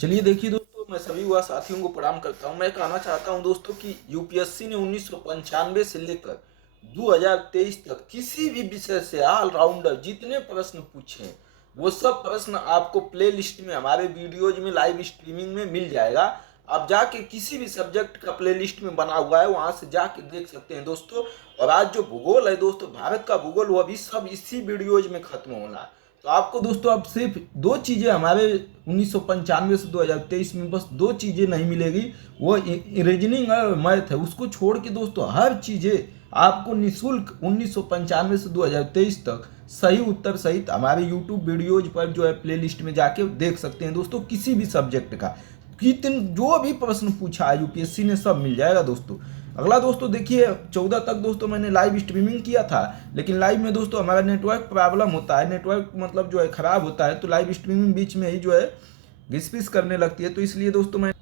चलिए देखिए दोस्तों, मैं सभी युवा साथियों को प्रणाम करता हूं। मैं कहना चाहता हूं दोस्तों कि यूपीएससी ने 1995 से लेकर 2023 तक किसी भी विषय से ऑलराउंडर जितने प्रश्न पूछे हैं, वो सब प्रश्न आपको प्ले लिस्ट में हमारे वीडियोज में लाइव स्ट्रीमिंग में मिल जाएगा। आप जाके किसी भी सब्जेक्ट का प्ले लिस्ट में बना हुआ है, वहां से जाके देख सकते हैं दोस्तों। और आज जो भूगोल है दोस्तों, भारत का भूगोल, वो अभी सब इसी वीडियोज में खत्म होना है। तो आपको दोस्तों अब सिर्फ दो चीज़ें हमारे 1995 से 2023 में बस दो चीज़ें नहीं मिलेगी। वो रीजनिंग और मैथ है, उसको छोड़ के दोस्तों हर चीज़ें आपको निःशुल्क 1995 से 2023 तक सही उत्तर सहित हमारे यूट्यूब वीडियोज पर जो है प्ले लिस्ट में जाके देख सकते हैं दोस्तों। किसी भी सब्जेक्ट का कितन जो भी प्रश्न पूछा है यूपीएससी ने सब मिल जाएगा दोस्तों। अगला दोस्तों देखिए, 14 तक दोस्तों मैंने लाइव स्ट्रीमिंग किया था, लेकिन लाइव में दोस्तों हमारा नेटवर्क प्रॉब्लम होता है, नेटवर्क मतलब जो है ख़राब होता है, तो लाइव स्ट्रीमिंग बीच में ही जो है घिसपिस करने लगती है, तो इसलिए दोस्तों मैं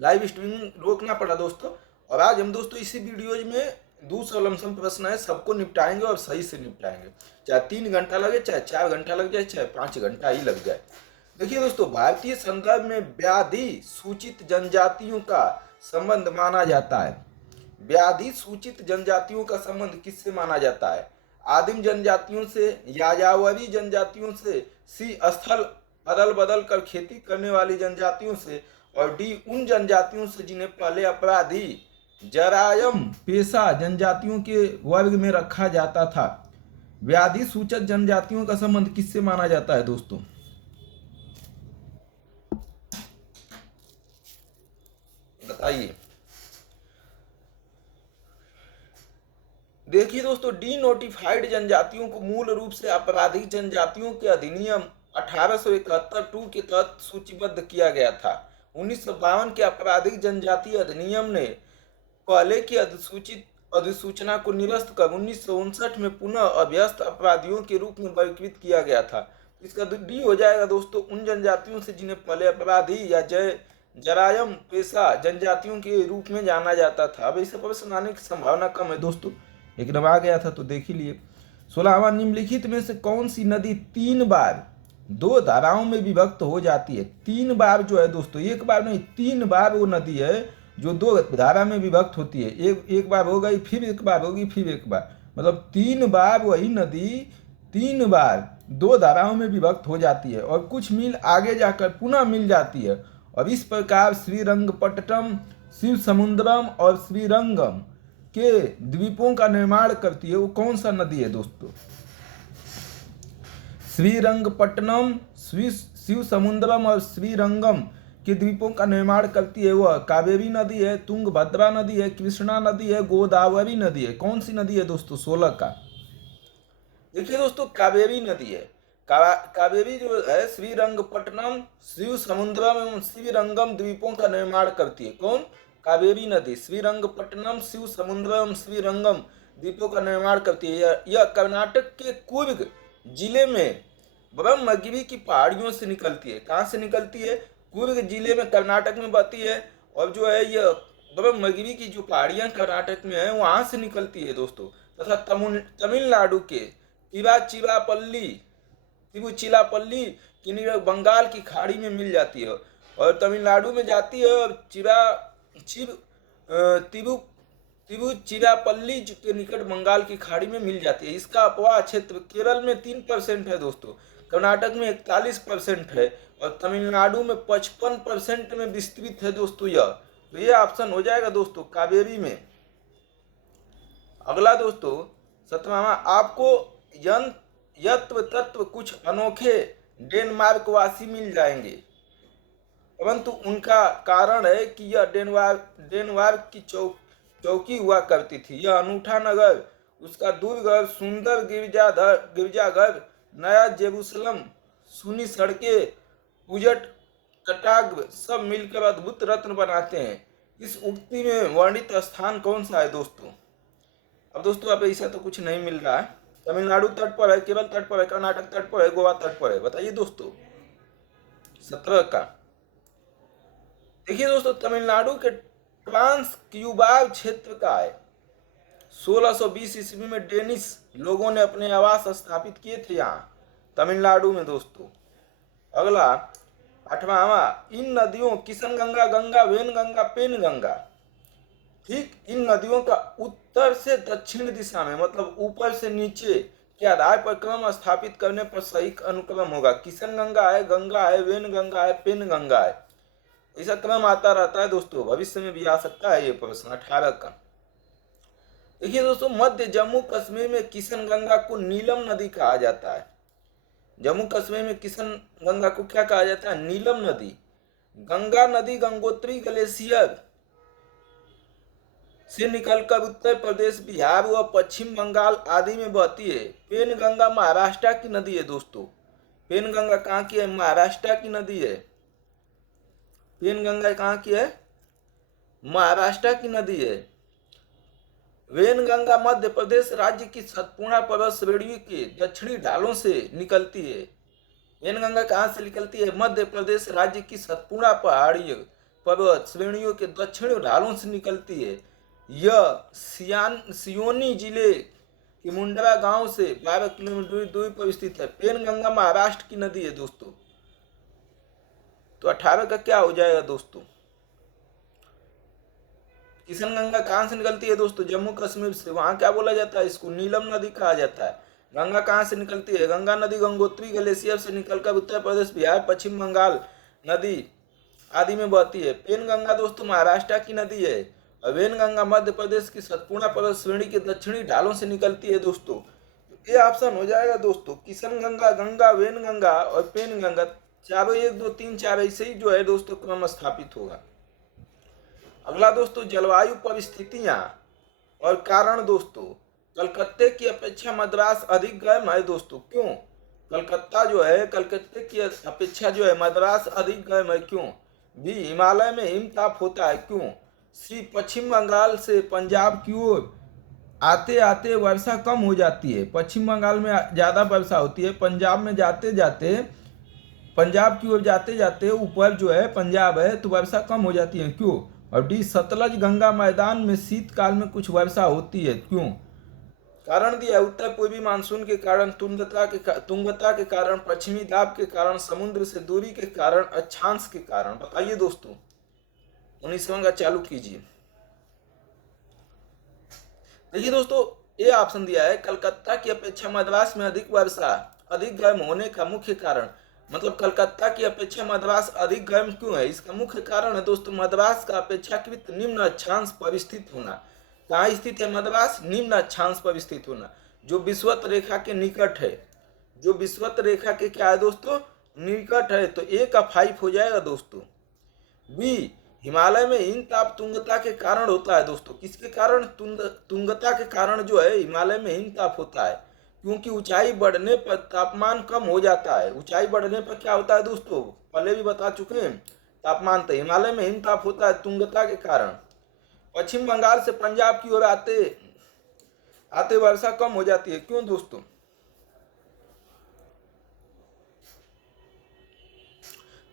लाइव स्ट्रीमिंग रोकना पड़ा दोस्तों। और आज हम दोस्तों इसी वीडियोज में 200 लमसम प्रश्न है, सबको निपटाएंगे और सही से निपटाएंगे। चाहे 3 घंटा लगे, चाहे 4 घंटा लग जाए, चाहे 5 घंटा ही लग जाए। देखिए दोस्तों, भारतीय संदर्भ में व्याधि सूचित जनजातियों का संबंध माना जाता है। व्याधि सूचित जनजातियों का संबंध किससे माना जाता है? आदिम जनजातियों से, यायावरी जनजातियों से, सी स्थल अदल बदल कर खेती करने वाली जनजातियों से, और डी उन जनजातियों से जिन्हें पहले अपराधी जरायम पेशा जनजातियों के वर्ग में रखा जाता था। व्याधि सूचक जनजातियों का संबंध किससे माना जाता है दोस्तों? बताइए। देखिए दोस्तों, डी नोटिफाइड जनजातियों को मूल रूप से आपराधिक जनजातियों के अधिनियम 1871 के तहत सूचीबद्ध किया गया था। 1952 के आपराधिक जनजाति अधिनियम ने पहले की अधिसूचना को निरस्त कर 1959 में पुनः अभ्यस्त अपराधियों के रूप में वर्गीकृत किया गया था। इसका डी हो जाएगा दोस्तों, उन जनजातियों से जिन्हें पहले अपराधी या जरायम पेशा जनजातियों के रूप में जाना जाता था। अब इसे प्रश्न आने की संभावना कम है दोस्तों, लेकिन अब आ गया था तो देख ही लिए। 16वां, निम्नलिखित में से कौन सी नदी 3 बार 2 धाराओं में विभक्त हो जाती है? 3 बार जो है दोस्तों, एक बार नहीं, 3 बार वो नदी है जो 2 धारा में विभक्त होती है। एक बार हो गई, फिर एक बार होगी, फिर एक बार, मतलब 3 बार वही नदी 3 बार 2 धाराओं में विभक्त हो जाती है और कुछ मील आगे जाकर पुनः मिल जाती है। और इस प्रकार श्रीरंगपट्टनम, शिव समुद्रम और श्रीरंगम के द्वीपों का निर्माण करती है। वो कौन सा नदी है दोस्तों? श्रीरंगपट्टनम, शिव समुद्रम और श्रीरंगम के द्वीपों का निर्माण करती है वह कावेरी नदी है, तुंगभद्रा नदी है, कृष्णा नदी है, गोदावरी नदी है। कौन सी नदी है दोस्तों 16 का? देखिए दोस्तों, कावेरी नदी है। कावेरी जो है श्रीरंगपट्टनम, शिव समुद्रम एवं श्रीरंगम द्वीपों का निर्माण करती है। कौन? कावेरी नदी श्रीरंगपट्टनम, शिव समुद्रम एवं श्रीरंगम द्वीपों का निर्माण करती है। यह कर्नाटक के कुर्ग जिले में ब्रह्मगिरी की पहाड़ियों से निकलती है। कहाँ से निकलती है? कुर्ग जिले में कर्नाटक में बहती है। और जो है यह ब्रह्मगिरी की जो पहाड़ियाँ कर्नाटक में है, वहाँ से निकलती है दोस्तों। तथा तमिलनाडु के तिरुचिरापल्ली की बंगाल की खाड़ी में मिल जाती है और तमिलनाडु में जाती है, और तिरुचिरापल्ली के निकट बंगाल की खाड़ी में मिल जाती है। इसका अपवाह क्षेत्र केरल में 3% है दोस्तों, कर्नाटक में 41% है और तमिलनाडु में 55% में विस्तृत है दोस्तों यह। तो ये ऑप्शन हो जाएगा दोस्तों कावेरी में। अगला दोस्तों 17वां, आपको यत्व तत्व कुछ अनोखे डेनमार्कवासी मिल जाएंगे, परंतु उनका कारण है कि यह डेनमार्क की चौकी हुआ करती थी। यह अनूठा नगर, उसका दुर्ग और सुंदर गिरजाघर, नया जेरूसलम, सुनी सड़कें, उजट तटाग्र सब मिलकर अद्भुत रत्न बनाते हैं। इस उक्ति में वर्णित स्थान कौन सा है दोस्तों? अब दोस्तों आप ऐसा तो कुछ नहीं मिल रहा है। तमिलनाडु तट पर है, केरल तट पर है, कर्नाटक तट पर है, गोवा तट पर है। बताइए दोस्तों 17 का। देखिए दोस्तों, तमिलनाडु के ट्रांस क्यूबार क्षेत्र का है। 1620 ईस्वी में डेनिश लोगों ने अपने आवास स्थापित किए थे यहाँ तमिलनाडु में दोस्तों। अगला 8वां, इन नदियों किशन गंगा, गंगा, वेन गंगा, पेन गंगा, ठीक, इन नदियों का उत्तर से दक्षिण दिशा में मतलब ऊपर से नीचे के आधार पर क्रम स्थापित करने पर सही अनुक्रम होगा। किशन गंगा है, गंगा है, वेन गंगा है, पेन गंगा है, ऐसा क्रम आता रहता है दोस्तों, भविष्य में भी आ सकता है ये प्रश्न 18 का। देखिए दोस्तों, मध्य जम्मू कश्मीर में किशन गंगा को नीलम नदी कहा जाता है। जम्मू कश्मीर में किशन गंगा को क्या कहा जाता है? नीलम नदी। गंगा नदी गंगोत्री ग्लेशियर से निकलकर उत्तर प्रदेश, बिहार व पश्चिम बंगाल आदि में बहती है। पेन गंगा महाराष्ट्र की नदी है दोस्तों। पेन गंगा कहाँ की है? महाराष्ट्र की नदी है। पेन गंगा कहाँ की है? महाराष्ट्र की नदी है। वेन गंगा मध्य प्रदेश राज्य की सतपुड़ा पर्वत श्रेणी के दक्षिणी ढालों से निकलती है। वेन गंगा कहाँ से निकलती है? मध्य प्रदेश राज्य की सतपुड़ा पहाड़ीय पर्वत श्रेणियों के दक्षिणी ढालों से निकलती है। यह सियोनी जिले के मुंडरा गांव से 12 किलोमीटर दूरी पर स्थित है। पेन गंगा महाराष्ट्र की नदी है दोस्तों। तो 18 का क्या हो जाएगा दोस्तों? किशन गंगा कहाँ से निकलती है दोस्तों? जम्मू कश्मीर से। वहां क्या बोला जाता है? इसको नीलम नदी कहा जाता है। गंगा कहाँ से निकलती है? गंगा नदी गंगोत्री ग्लेशियर से निकलकर उत्तर प्रदेश, बिहार, पश्चिम बंगाल नदी आदि में बहती है। पेन गंगा दोस्तों महाराष्ट्र की नदी है। और वेन गंगा मध्य प्रदेश की सतपुड़ा पर्वत श्रेणी के दक्षिणी ढालों से निकलती है दोस्तों। ये ऑप्शन हो जाएगा दोस्तों, किशन गंगा, गंगा, वेन गंगा और पेन गंगा, चारों 1 2 3 4 ऐसे ही जो है दोस्तों क्रम स्थापित होगा। अगला दोस्तों, जलवायु परिस्थितियां और कारण दोस्तों। कलकत्ते की अपेक्षा मद्रास अधिक गर्म है दोस्तों, क्यों? कलकत्ता जो है, कलकत्ते की अपेक्षा जो है मद्रास अधिक गर्म है, क्यों? बी, हिमालय में हिमताप होता है, क्यों? सी, पश्चिम बंगाल से पंजाब की ओर आते आते वर्षा कम हो जाती है। पश्चिम बंगाल में ज़्यादा वर्षा होती है, पंजाब में जाते जाते, पंजाब की ओर जाते जाते ऊपर जो है पंजाब है तो वर्षा कम हो जाती है, क्यों? और डी, सतलज गंगा मैदान में शीतकाल में कुछ वर्षा होती है, क्यों? कारण दिया, उत्तर पूर्वी मानसून के कारण, तुंगता के कारण, पश्चिमी दाब के कारण, समुद्र से दूरी के कारण, अक्षांश के कारण। बताइए दोस्तों, 19वां का चालू कीजिए। देखिए दोस्तों, ये ऑप्शन दिया है, कलकत्ता की अपेक्षा मद्रास में अधिक वर्षा, अधिक गर्म होने का मुख्य कारण। मतलब कलकत्ता की अपेक्षा मद्रास अधिक गर्म क्यों है? इसका मुख्य कारण है दोस्तों मद्रास का अपेक्षाकृत निम्न अक्षांश पर स्थित होना। कहाँ स्थित है मद्रास? निम्न अक्षांश पर स्थित होना, जो विषुवत रेखा के निकट है। जो विषुवत रेखा के क्या है दोस्तों? निकट है। तो ए का 5 हो जाएगा दोस्तों। बी, हिमालय में हिमताप तुंगता के कारण होता है दोस्तों। किसके कारण? तुंगता के कारण जो है हिमालय में हिमताप होता है, क्योंकि ऊंचाई बढ़ने पर तापमान कम हो जाता है। ऊंचाई बढ़ने पर क्या होता है दोस्तों? पहले भी बता चुके हैं, तापमान। तो हिमालय में हिमताप होता है तुंगता के कारण। पश्चिम बंगाल से पंजाब की ओर आते आते वर्षा कम हो जाती है, क्यों दोस्तों?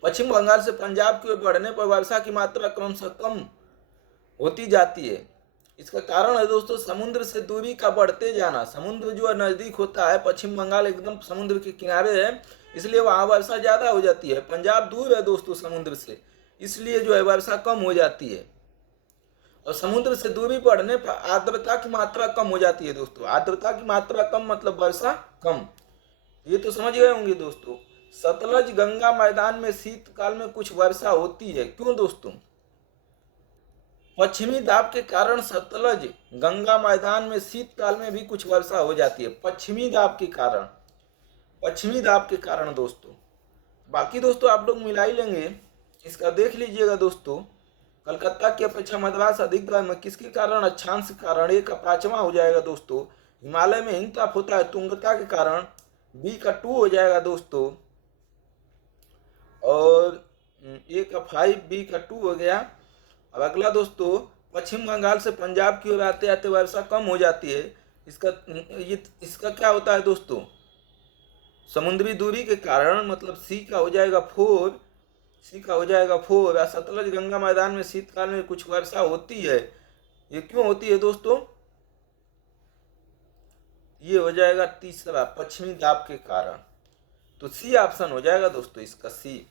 पश्चिम बंगाल से पंजाब की ओर बढ़ने पर वर्षा की मात्रा क्रमशः कम होती जाती है। इसका कारण है दोस्तों समुद्र से दूरी का बढ़ते जाना। समुद्र जो है नजदीक होता है, पश्चिम बंगाल एकदम समुद्र के किनारे है, इसलिए वहाँ वर्षा ज़्यादा हो जाती है। पंजाब दूर है दोस्तों समुद्र से, इसलिए जो है वर्षा कम हो जाती है। और समुद्र से दूरी बढ़ने पर आर्द्रता की मात्रा कम हो जाती है दोस्तों। आर्द्रता की मात्रा कम मतलब वर्षा कम। ये तो समझ गए होंगे दोस्तों। सतलज गंगा मैदान में शीतकाल में कुछ वर्षा होती है, क्यों दोस्तों? पश्चिमी दाब के कारण सतलज गंगा मैदान में शीतकाल में भी कुछ वर्षा हो जाती है। पश्चिमी दाब के कारण, पश्चिमी दाब के कारण दोस्तों। बाकी दोस्तों आप लोग मिला ही लेंगे। इसका देख लीजिएगा दोस्तों, कलकत्ता की अपेक्षा मद्रास अधिक गर्म है, किसके कारण? अक्षांश के कारण। ए का 5वां हो जाएगा दोस्तों। हिमालय में हिमताप होता है तुंगता के कारण। बी का 2 हो जाएगा दोस्तों। और ए का 5, बी का 2 हो गया। अब अगला दोस्तों, पश्चिम बंगाल से पंजाब की ओर आते आते वर्षा कम हो जाती है। इसका क्या होता है दोस्तों? समुद्री दूरी के कारण, मतलब सी का हो जाएगा 4। सी का हो जाएगा 4। सतलज गंगा मैदान में शीतकाल में कुछ वर्षा होती है, ये क्यों होती है दोस्तों? ये हो जाएगा तीसरा, पश्चिमी दाब के कारण। तो सी ऑप्शन हो जाएगा दोस्तों इसका, सी।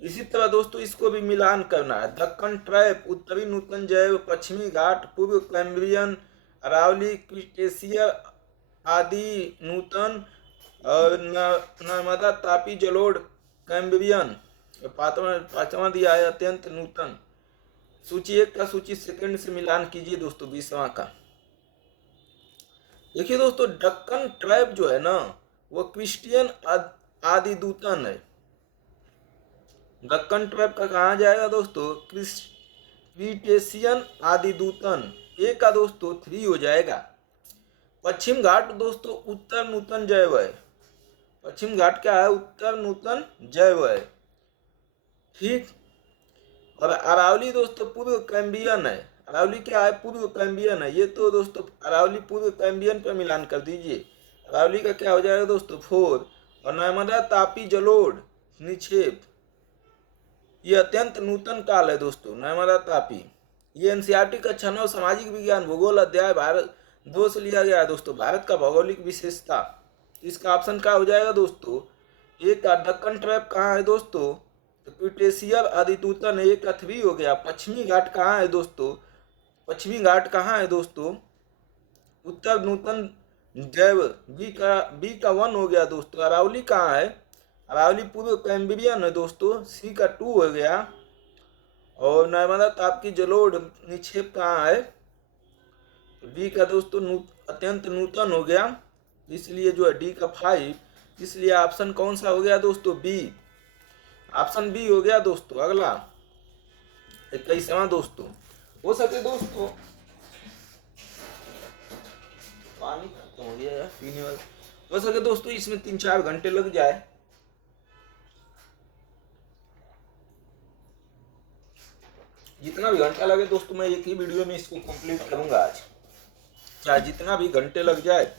इसी तरह दोस्तों इसको भी मिलान करना है। दक्कन ट्रैप, उत्तरी नूतन जैव, पश्चिमी घाट, पूर्व कैम्ब्रियन, अरावली, क्रिटेशियर आदि नूतन, और नर्मदा, तापी, जलोढ़, कैम्ब्रियन। पांचवा दिया है अत्यंत नूतन। सूची 1 का सूची सेकंड से मिलान कीजिए दोस्तों 20वां का। देखिए दोस्तों दक्कन ट्रैप जो है ना वो क्रिस्टियन आदि दूतन है। दक्कन ट्रैप का कहा जाएगा दोस्तों क्रिटेशियन आदि दूतन। ए का दोस्तों 3 हो जाएगा। पश्चिम घाट दोस्तों उत्तर नूतन जैव है। पश्चिम घाट क्या है? उत्तर नूतन जैव है। ठीक। और अरावली दोस्तों पूर्व कैम्बियन है। अरावली क्या है? पूर्व कैम्बियन है। ये तो दोस्तों अरावली पूर्व कैम्बियन पर मिलान कर दीजिए। अरावली का क्या हो जाएगा दोस्तों 4। और नर्मदा, तापी, जलोढ़, निक्षेप, ये अत्यंत नूतन काल है दोस्तों। नर्मदा, तापी, ये एनसीईआरटी का 6 सामाजिक विज्ञान भूगोल अध्याय भारत 2 से लिया गया है दोस्तों। भारत का भौगोलिक विशेषता। इसका ऑप्शन क्या हो जाएगा दोस्तों? एक का दक्कन ट्रैप कहाँ है दोस्तों? तो क्रिटेशियर आदि दूतन, एक का 3 हो गया। पश्चिमी घाट कहाँ है दोस्तों? पश्चिमी घाट कहाँ है दोस्तों? उत्तर नूतन जैव, बी का 1 हो गया दोस्तों। अरावली कहाँ है? अरावली पूर्व कैम्ब्रियन है दोस्तों। सी का 2 हो गया। और नर्मदा, ताप्ती, जलोढ़, निक्षेप कहाँ है? डी का दोस्तों अत्यंत नूतन हो गया, इसलिए जो है डी का 5। इसलिए ऑप्शन कौन सा हो गया दोस्तों? बी। ऑप्शन बी हो गया दोस्तों। अगला 21वां दोस्तों, हो सके दोस्तों पानी खत्म हो गया यार पीने वाला, हो सके दोस्तों इसमें 3-4 घंटे लग जाए। जितना भी घंटा लगे दोस्तों मैं एक ही वीडियो में इसको कंप्लीट करूंगा आज, चाहे जितना भी घंटे लग जाए।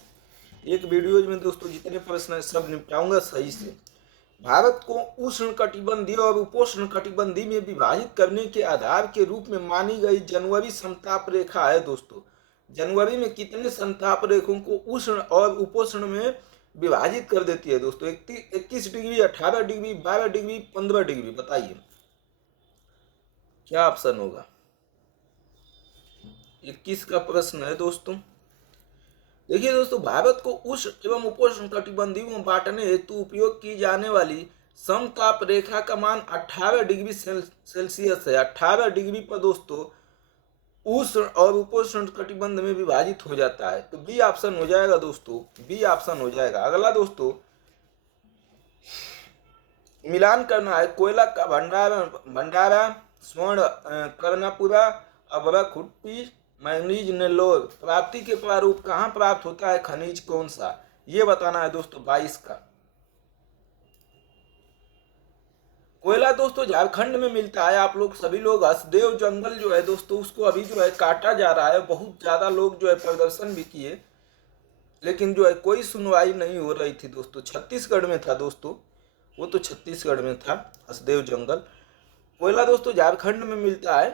एक वीडियो में दोस्तों जितने प्रश्न है सब निपटाऊंगा सही से। भारत को उष्ण कटिबंधीय और उपोष्ण कटिबंधीय में विभाजित करने के आधार के रूप में मानी गई जनवरी समताप रेखा है दोस्तों। जनवरी में कितने समताप रेखों को उष्ण और उपोष्ण में विभाजित कर देती है दोस्तों? 21 डिग्री, 18 डिग्री, 12 डिग्री, 15 डिग्री, बताइए क्या ऑप्शन होगा? 21 का प्रश्न है दोस्तों। देखिए दोस्तों भारत को उष्ण एवं उपोष्ण कटिबंधीय में बांटने हेतु उपयोग की जाने वाली समताप रेखा का मान 18 डिग्री सेल्सियस है। 18 डिग्री पर दोस्तों उष्ण और उपोष्ण कटिबंध में विभाजित हो जाता है। तो बी ऑप्शन हो जाएगा दोस्तों, बी ऑप्शन हो जाएगा। अगला दोस्तों मिलान करना है। कोयला का भंडारा, स्वर्ण कर्णपुरा, अभ्रक हुट्टी, मैंगनीज नेल्लोर, प्राप्ति के प्रारूप कहाँ प्राप्त होता है? खनिज कौन सा? ये बताना है दोस्तों 22 का। कोयला दोस्तों झारखंड में मिलता है। आप लोग सभी लोग हसदेव जंगल जो है दोस्तों उसको अभी जो है काटा जा रहा है। बहुत ज्यादा लोग जो है प्रदर्शन भी किए, लेकिन जो है कोई सुनवाई नहीं हो रही थी दोस्तों। छत्तीसगढ़ में था दोस्तों, वो तो छत्तीसगढ़ में था हसदेव जंगल। कोयला दोस्तों झारखंड में मिलता है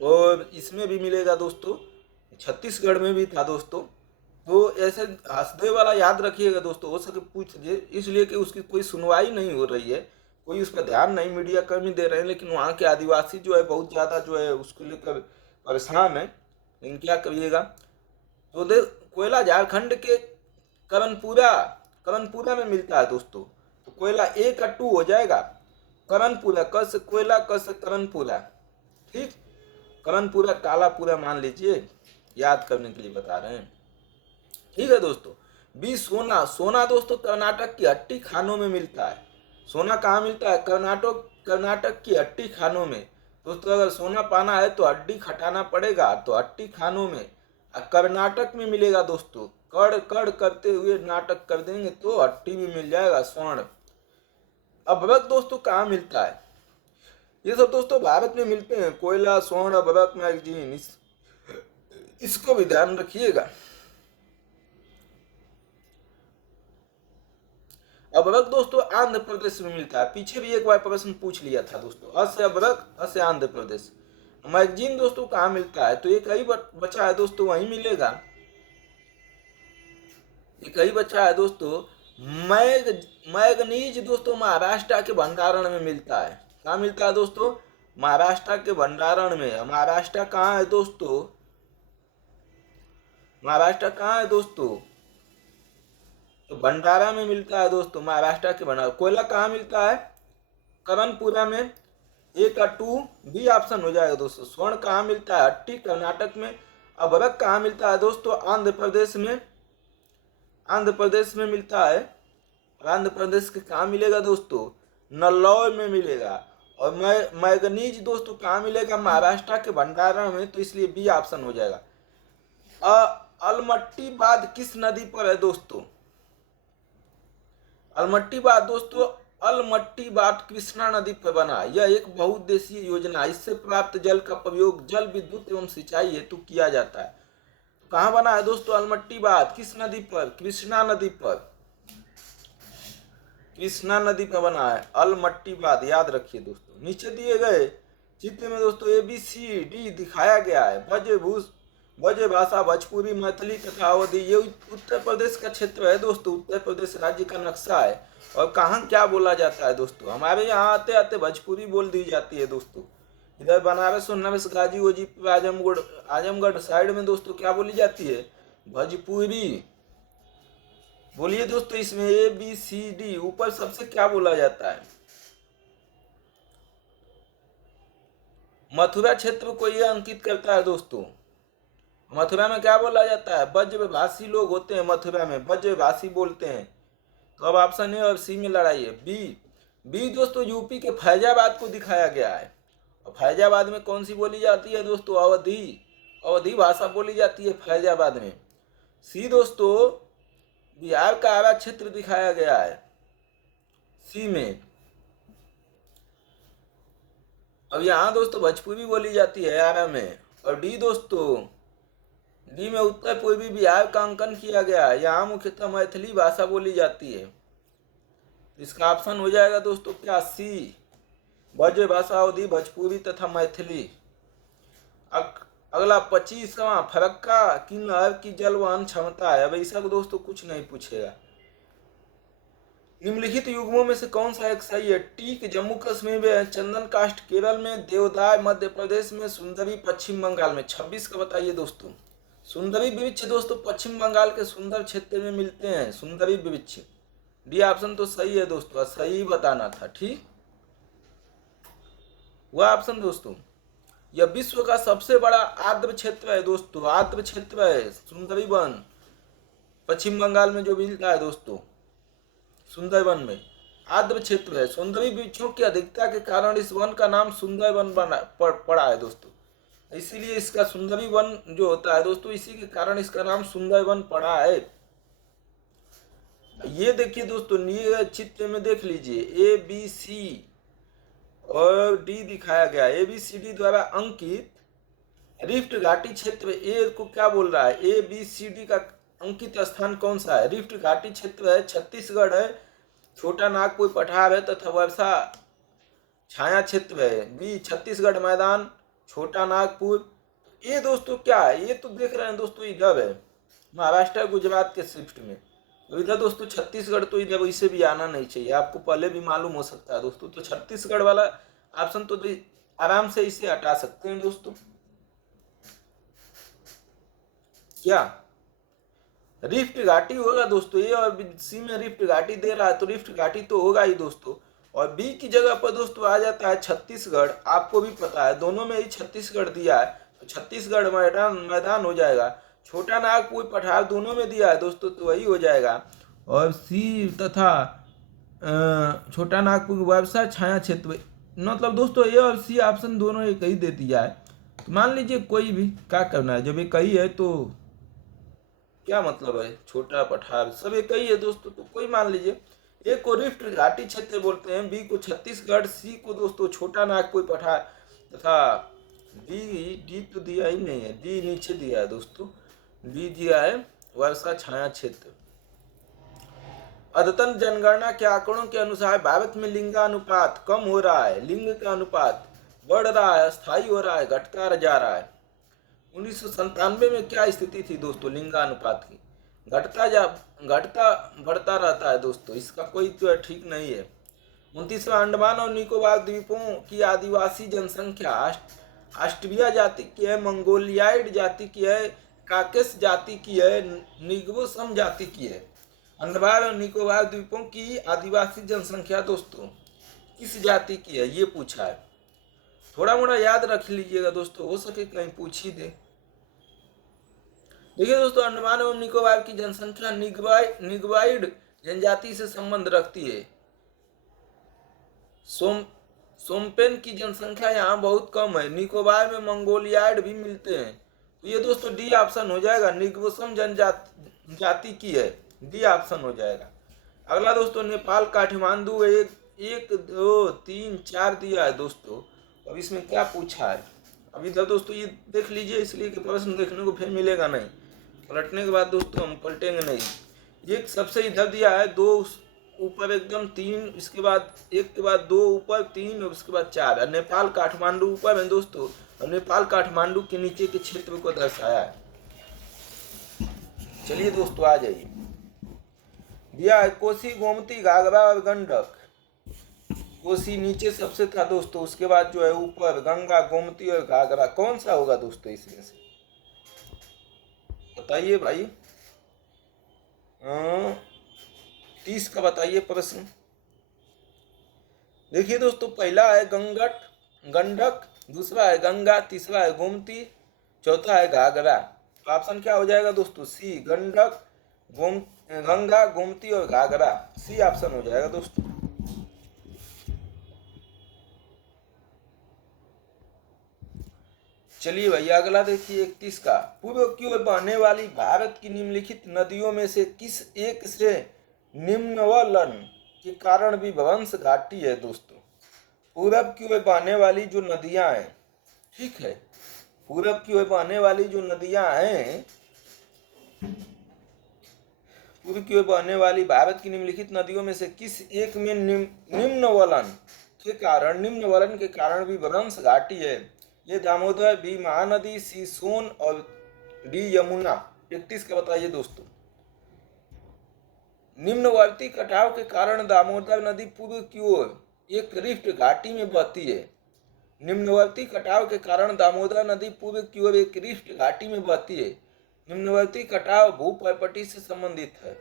और इसमें भी मिलेगा दोस्तों, छत्तीसगढ़ में भी था दोस्तों। तो ऐसे हसदेव वाला याद रखिएगा दोस्तों, हो सके पूछ लीजिए, इसलिए कि उसकी कोई सुनवाई नहीं हो रही है, कोई उस पर ध्यान नहीं मीडिया कर्मी दे रहे हैं। लेकिन वहाँ के आदिवासी जो है बहुत ज़्यादा जो है उसको लेकर परेशान है, लेकिन क्या करिएगा। तो कोयला झारखंड के करणपुरा में मिलता है दोस्तों। तो कोयला ए का 2 हो जाएगा। करणपुरा, क से कोयला, क से करणपुरा, ठीक। करणपुरा, कालापुरा मान लीजिए, याद करने के लिए बता रहे हैं, ठीक है दोस्तों। बी सोना, सोना दोस्तों कर्नाटक की हट्टी खानों में मिलता है। सोना कहाँ मिलता है? कर्नाटक की हट्टी खानों में दोस्तों। अगर सोना पाना है तो हड्डी खटाना पड़ेगा, तो हट्टी खानों में कर्नाटक में मिलेगा दोस्तों। कड़ कड़ करते हुए नाटक कर देंगे तो हट्टी भी मिल जाएगा स्वर्ण। अभ्रक दोस्तों कहाँ मिलता है? ये सब दोस्तों भारत में मिलते हैं, कोयला, स्वर्ण, अभ्रक, मैग्नीज, इसको भी ध्यान रखिएगा। अभ्रक दोस्तों आंध्र प्रदेश में मिलता है। पीछे भी एक बार प्रश्न पूछ लिया था दोस्तों, अ से अभ्रक, अ से आंध्र प्रदेश। मैगजीन दोस्तों कहाँ मिलता है? तो एक ही बचा है दोस्तों, वहीं मिलेगा। एक ही बचा है दोस्तों, मैग मैगनीज दोस्तों महाराष्ट्र के भंडारण में मिलता है। कहाँ मिलता है दोस्तों? महाराष्ट्र के भंडारण में। महाराष्ट्र कहाँ है दोस्तों? महाराष्ट्र कहाँ है दोस्तों? तो भंडारा में मिलता है दोस्तों, महाराष्ट्र के भंडारा। कोयला कहाँ मिलता है? करणपुरा में। ए का 2 बी ऑप्शन हो जाएगा दोस्तों। स्वर्ण कहाँ मिलता है? हट्टी कर्नाटक में। अभ्रक कहाँ मिलता है दोस्तों? आंध्र प्रदेश में। आंध्र प्रदेश में मिलता है। आंध्र प्रदेश के कहाँ मिलेगा दोस्तों? नल्लौर में मिलेगा। और मैगनीज दोस्तों कहाँ मिलेगा? महाराष्ट्र के भंडारण में, तो इसलिए बी ऑप्शन हो जाएगा। अलमट्टी बांध किस नदी पर है दोस्तों? अलमट्टी बांध दोस्तों, अलमट्टी बांध कृष्णा नदी पर बना। यह एक बहुउद्देशीय योजना है। इससे प्राप्त जल का प्रयोग जल विद्युत एवं सिंचाई हेतु किया जाता है। कहाँ बना है दोस्तों अलमट्टी बांध? किस नदी पर? कृष्णा नदी पर। कृष्णा नदी पर बना है अलमट्टी बांध, याद रखिए दोस्तों। नीचे दिए गए चित्र में दोस्तों ABCD दिखाया गया है। ब्रज भाषा भोजपुरी, मैथिली तथा अवधी। ये उत्तर प्रदेश का क्षेत्र है दोस्तों। उत्तर प्रदेश राज्य का नक्शा है। और कहाँ क्या बोला जाता है दोस्तों? हमारे यहाँ आते आते भोजपुरी बोल दी जाती है दोस्तों। इधर बनारस उन्नारस गाजीपुर आजमगढ़ साइड में दोस्तों क्या बोली जाती है? भोजपुरी। बोलिए दोस्तों, इसमें ABCD ऊपर सबसे क्या बोला जाता है? मथुरा क्षेत्र को यह अंकित करता है दोस्तों। मथुरा में क्या बोला जाता है? ब्रजभाषी लोग होते हैं मथुरा में, ब्रजभाषी बोलते हैं। तो अब ऑप्शन ए और सी में लड़ाई है। बी दोस्तों यूपी के फैजाबाद को दिखाया गया है। और फैजाबाद में कौन सी बोली जाती है दोस्तों? अवधी भाषा बोली जाती है फैजाबाद में। सी दोस्तों बिहार का आरा क्षेत्र दिखाया गया है सी में। अब यहाँ दोस्तों भोजपुरी बोली जाती है आरा में। और डी में उत्तर पूर्वी बिहार का अंकन किया गया है। यहाँ मुख्यतः मैथिली भाषा बोली जाती है। इसका ऑप्शन हो जाएगा दोस्तों क्या? सी, ब्रज भाषा, अवधी, भोजपुरी तथा मैथिली। अगला 25वां, फरक्का की नहर की जलवहन क्षमता है। अब ऐसा दोस्तों कुछ नहीं पूछेगा। निम्नलिखित युग्मों में से कौन सा एक सही है? टीक जम्मू कश्मीर में, चंदन काष्ठ केरल में, देवदार मध्य प्रदेश में, सुंदरी पश्चिम बंगाल में। 26 का बताइए दोस्तों। सुंदरी वृक्ष दोस्तों पश्चिम बंगाल के सुंदर क्षेत्र में मिलते हैं। सुंदरी वृक्ष। डी ऑप्शन तो सही है दोस्तों, सही बताना था। ठीक वह ऑप्शन दोस्तों। यह विश्व का सबसे बड़ा आर्द्र क्षेत्र है दोस्तों। आर्द्र क्षेत्र है सुंदरी वन, पश्चिम बंगाल में जो मिलता है दोस्तों सुंदरवन में। आर्द्र क्षेत्र है। सुंदरी वृक्षों की अधिकता के कारण इस वन का नाम सुंदरवन पड़ा है दोस्तों। इसीलिए इसका सुंदरी वन जो होता है दोस्तों, इसी के कारण इसका नाम सुंदरवन पड़ा है। ये देखिए दोस्तों, ये चित्र में देख लीजिए ABC और डी दिखाया गया। ABCD द्वारा अंकित रिफ्ट घाटी क्षेत्र ए को क्या बोल रहा है? ABCD का अंकित स्थान कौन सा है? रिफ्ट घाटी क्षेत्र है, छत्तीसगढ़ है, छोटा नागपुर पठार है तथा वर्षा छाया क्षेत्र है। बी छत्तीसगढ़ मैदान, छोटा नागपुर। ये दोस्तों क्या है? ये तो देख रहे हैं दोस्तों इधर है महाराष्ट्र गुजरात के शिफ्ट में। तो इधर दोस्तों छत्तीसगढ़ तो इधर वैसे भी आना नहीं चाहिए, आपको पहले भी मालूम हो सकता है दोस्तों। तो छत्तीसगढ़ वाला ऑप्शन तो आराम से इसे हटा सकते हैं दोस्तों। क्या रिफ्ट घाटी होगा दोस्तों? ये और सी में रिफ्ट घाटी दे रहा है तो रिफ्ट घाटी तो होगा ही दोस्तों। और बी की जगह पर दोस्तों आ जाता है छत्तीसगढ़। आपको भी पता है दोनों में ही छत्तीसगढ़ दिया है, तो छत्तीसगढ़ मैदान हो जाएगा। छोटा नागपुर पठार दोनों में दिया है दोस्तों, तो वही हो जाएगा। और सी तथा छोटा नागपुर वर्षा छाया क्षेत्र, मतलब दोस्तों ए और सी ऑप्शन दोनों एक ही दे दिया है। तो मान लीजिए कोई भी, क्या करना है, जब एक ही है तो क्या मतलब है, छोटा पठार सब एक ही है दोस्तों, तो कोई मान लीजिए। ए को रिफ्ट घाटी क्षेत्र बोलते हैं, बी को छत्तीसगढ़, सी को दोस्तों छोटा नागपुर पठार तथा डी तो दिया ही नहीं है, डी नीचे दिया है दोस्तों। डी दिया है वर्षा छाया क्षेत्र। अद्यतन जनगणना के आंकड़ों के अनुसार भारत में लिंगानुपात कम हो रहा है। लिंग का अनुपात बढ़ रहा है, स्थायी हो रहा है, घटता जा रहा है। 1997 में क्या स्थिति थी दोस्तों लिंगानुपात की? घटता बढ़ता रहता है दोस्तों, इसका कोई तो ठीक नहीं है। 29वां, अंडमान और निकोबार द्वीपों की आदिवासी जनसंख्या ऑस्ट्रिया जाति की है, मंगोलियाइड जाति की है, काकेस जाति की है, निग्रोसम जाति की है। अंडमान और निकोबार द्वीपों की आदिवासी जनसंख्या दोस्तों किस जाति की है ये पूछा है। थोड़ा मोड़ा याद रख लीजिएगा दोस्तों, हो सके कहीं पूछ ही दे। देखिए दोस्तों, अंडमान एवं निकोबार की जनसंख्या निग्रोइड जनजाति से संबंध रखती है। सोमपेन की जनसंख्या यहाँ बहुत कम है। निकोबार में मंगोलियाइड भी मिलते हैं। तो ये दोस्तों डी ऑप्शन हो जाएगा, निग्रोसम जनजाति की है, डी ऑप्शन हो जाएगा। अगला दोस्तों, नेपाल काठमांडू एक 2 3 4 दिया है दोस्तों। अब इसमें क्या पूछा है, अब इधर दोस्तों ये देख लीजिए, इसलिए कि प्रश्न देखने को फिर मिलेगा नहीं, पलटने के बाद दोस्तों हम पलटेंगे नहीं। ये सबसे इधर दिया है 2 ऊपर एकदम 3, इसके बाद 1 के बाद 2 ऊपर 3 और उसके बाद 4, और नेपाल काठमांडू ऊपर है दोस्तों, और नेपाल काठमांडू के नीचे के क्षेत्र को दर्शाया है। चलिए दोस्तों आ जाइए, दिया है कोसी, गोमती, घाघरा और गंडक। कोसी नीचे सबसे था दोस्तों, उसके बाद जो है ऊपर गंगा, गोमती और घाघरा। कौन सा होगा दोस्तों इसमें से, बताइए भाई। 30 का बताइए प्रश्न। देखिए दोस्तों, पहला है गंडक, दूसरा है गंगा, तीसरा है गोमती, चौथा है घाघरा। तो ऑप्शन क्या हो जाएगा दोस्तों, सी, गंडक, गंगा, गोमती और घाघरा, सी ऑप्शन हो जाएगा दोस्तों। चलिए भैया अगला देखिए 31 का, पूर्व की ओर बहने वाली भारत की निम्नलिखित नदियों में से किस एक से निम्नवलन के कारण विध्वंस घाटी है दोस्तों। पूरब की ओर बहने वाली जो नदियां हैं, ठीक है, पूरब की ओर बहने वाली जो नदियां हैं, पूर्व की ओर बहने वाली भारत की निम्नलिखित नदियों में से किस एक में निम्नवलन के कारण विध्वंस घाटी है। ये दामोदर, बी महानदी, सी सोन और डी यमुना। 31 का बताइए दोस्तों। निम्नवर्ती कटाव के कारण दामोदर नदी पूर्व की ओर एक रिफ्ट घाटी में बहती है। निम्नवर्ती कटाव के कारण दामोदर नदी पूर्व की ओर एक रिफ्ट घाटी में बहती है। निम्नवर्ती कटाव भूपर्पटी से संबंधित है।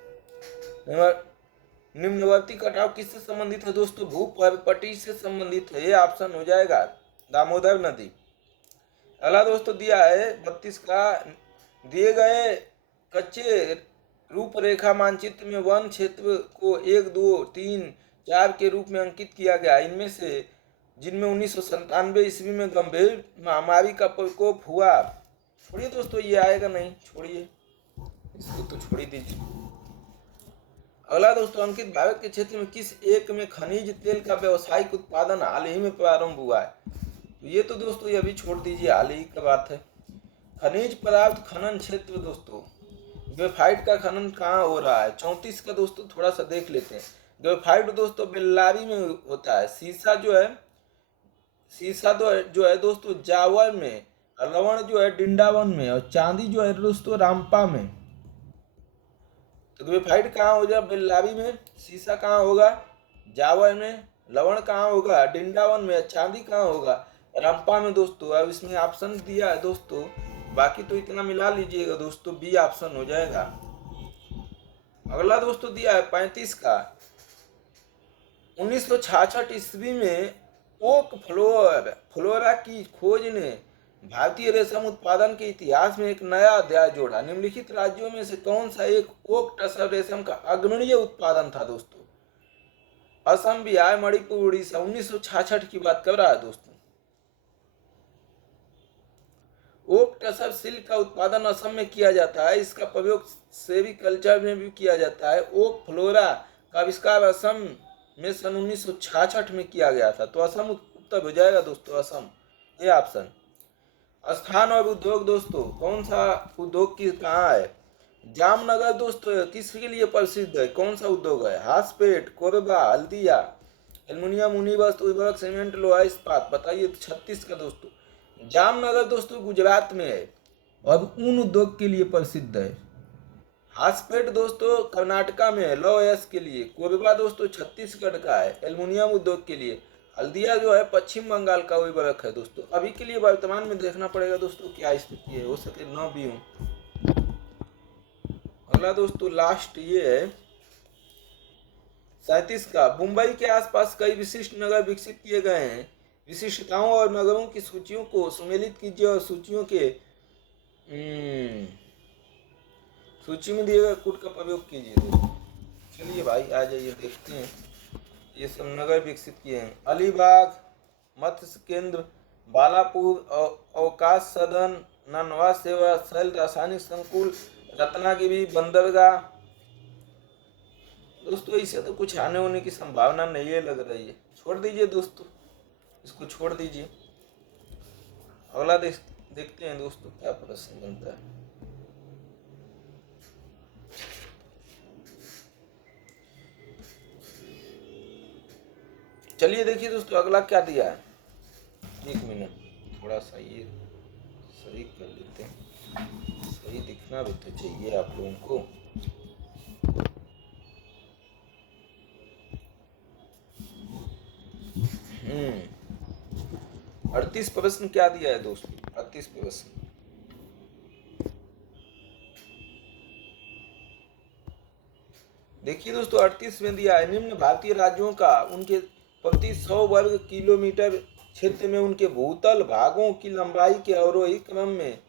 निम्नवर्ती कटाव किससे संबंधित है दोस्तों, भूपर्पटी से संबंधित है, ये ऑप्शन हो जाएगा दामोदर नदी। अगला दोस्तों दिया है 32 का, दिए गए कच्चे रूपरेखा मानचित्र में वन क्षेत्र को 1 2 3 4 के रूप में अंकित किया गया। इनमें से जिनमें 1997 ईस्वी में गंभीर महामारी का प्रकोप हुआ। छोड़िए दोस्तों, ये आएगा नहीं, छोड़िए इसको, तो छोड़ ही दीजिए। अगला दोस्तों, अंकित भारत के क्षेत्र में किस एक में खनिज तेल का व्यावसायिक उत्पादन हाल ही में प्रारंभ हुआ है। तो ये तो दोस्तों ये अभी छोड़ दीजिए, हाल ही की बात है। खनिज पदार्थ खनन क्षेत्र दोस्तों, ग्रेफाइट का खनन कहाँ हो रहा है। 34 का दोस्तों थोड़ा सा देख लेते हैं। ग्रेफाइट दोस्तों बेल्लारी में होता है। शीशा जो है दोस्तों जावर में, लवण जो है डिंडावन में, और चांदी जो है दोस्तों रामपा में। तो ग्रेफाइट कहाँ हो जाए, बेल्लारी में। शीशा कहाँ होगा, जावर में। लवण कहाँ होगा, डिंडावन में। चांदी कहाँ होगा, रामपा में दोस्तों। अब इसमें ऑप्शन दिया है दोस्तों, बाकी तो इतना मिला लीजिएगा दोस्तों, बी ऑप्शन हो जाएगा। अगला दोस्तों दिया है 35 का, 1966 ईस्वी में ओक फ्लोरा की खोज ने भारतीय रेशम उत्पादन के इतिहास में एक नया अध्याय जोड़ा। निम्नलिखित राज्यों में से कौन सा एक ओक टसर रेशम का अग्रणीय उत्पादन था दोस्तों। असम, बिहार, मणिपुर, उड़ीसा। 1966 की बात कर रहा है दोस्तों। ओक टसर सिल्क का उत्पादन असम में किया जाता है। इसका प्रयोग सेरीकल्चर में भी किया जाता है। ओक फ्लोरा का आविष्कार असम में सन 1966 में किया गया था। तो असम उत्तर हो जाएगा दोस्तों, असम, ये ऑप्शन। स्थान और उद्योग दोस्तों, कौन सा उद्योग की कहाँ है। जामनगर दोस्तों किसके लिए प्रसिद्ध है, कौन सा उद्योग है। हासपेट, कोरबा, हल्दिया, एल्युमिनियम, ऊनी वस्त्र, उर्वरक, सीमेंट, लोहा इस्पात। बताइए 36 का दोस्तों। जामनगर दोस्तों गुजरात में है और ऊन उद्योग के लिए प्रसिद्ध है। हासपेट दोस्तों कर्नाटका में है लौ यश के लिए। कोरबा दोस्तों छत्तीसगढ़ का है एल्युमिनियम उद्योग के लिए। हल्दिया जो है पश्चिम बंगाल का उर्वरक है दोस्तों। अभी के लिए वर्तमान में देखना पड़ेगा दोस्तों क्या स्थिति है, हो सके न भी हो। अगला दोस्तों लास्ट ये है 37 का। मुंबई के आसपास कई विशिष्ट नगर विकसित किए गए हैं। विशिष्टताओं और नगरों की सूचियों को सम्मिलित कीजिए और सूचियों के सूची में दिए गए कोड का प्रयोग कीजिए दोस्तों। चलिए भाई आ जाइए देखते हैं ये सब नगर विकसित किए हैं। अलीबाग, मत्स्य केंद्र, बालापुर, अवकाश सदन, ननवा सेवा स्थल, रासायनिक संकुल, रत्नागिरी, बंदरगाह। दोस्तों इसे तो कुछ आने होने की संभावना नहीं है लग रही है, छोड़ दीजिए दोस्तों, इसको छोड़ दीजिए। अगला देखते हैं दोस्तों क्या प्रश्न बनता है। चलिए देखिए दोस्तों अगला क्या दिया है। एक मिनट थोड़ा सा ये सही कर लेते हैं, सही दिखना भी तो चाहिए आप लोगों को। 38 प्रश्न क्या दिया है दोस्तों, 38 प्रश्न। देखिए दोस्तों 38 में दिया है निम्न भारतीय राज्यों का उनके प्रति 100 वर्ग किलोमीटर क्षेत्र में उनके भूतल भागों की लंबाई के अवरोही क्रम में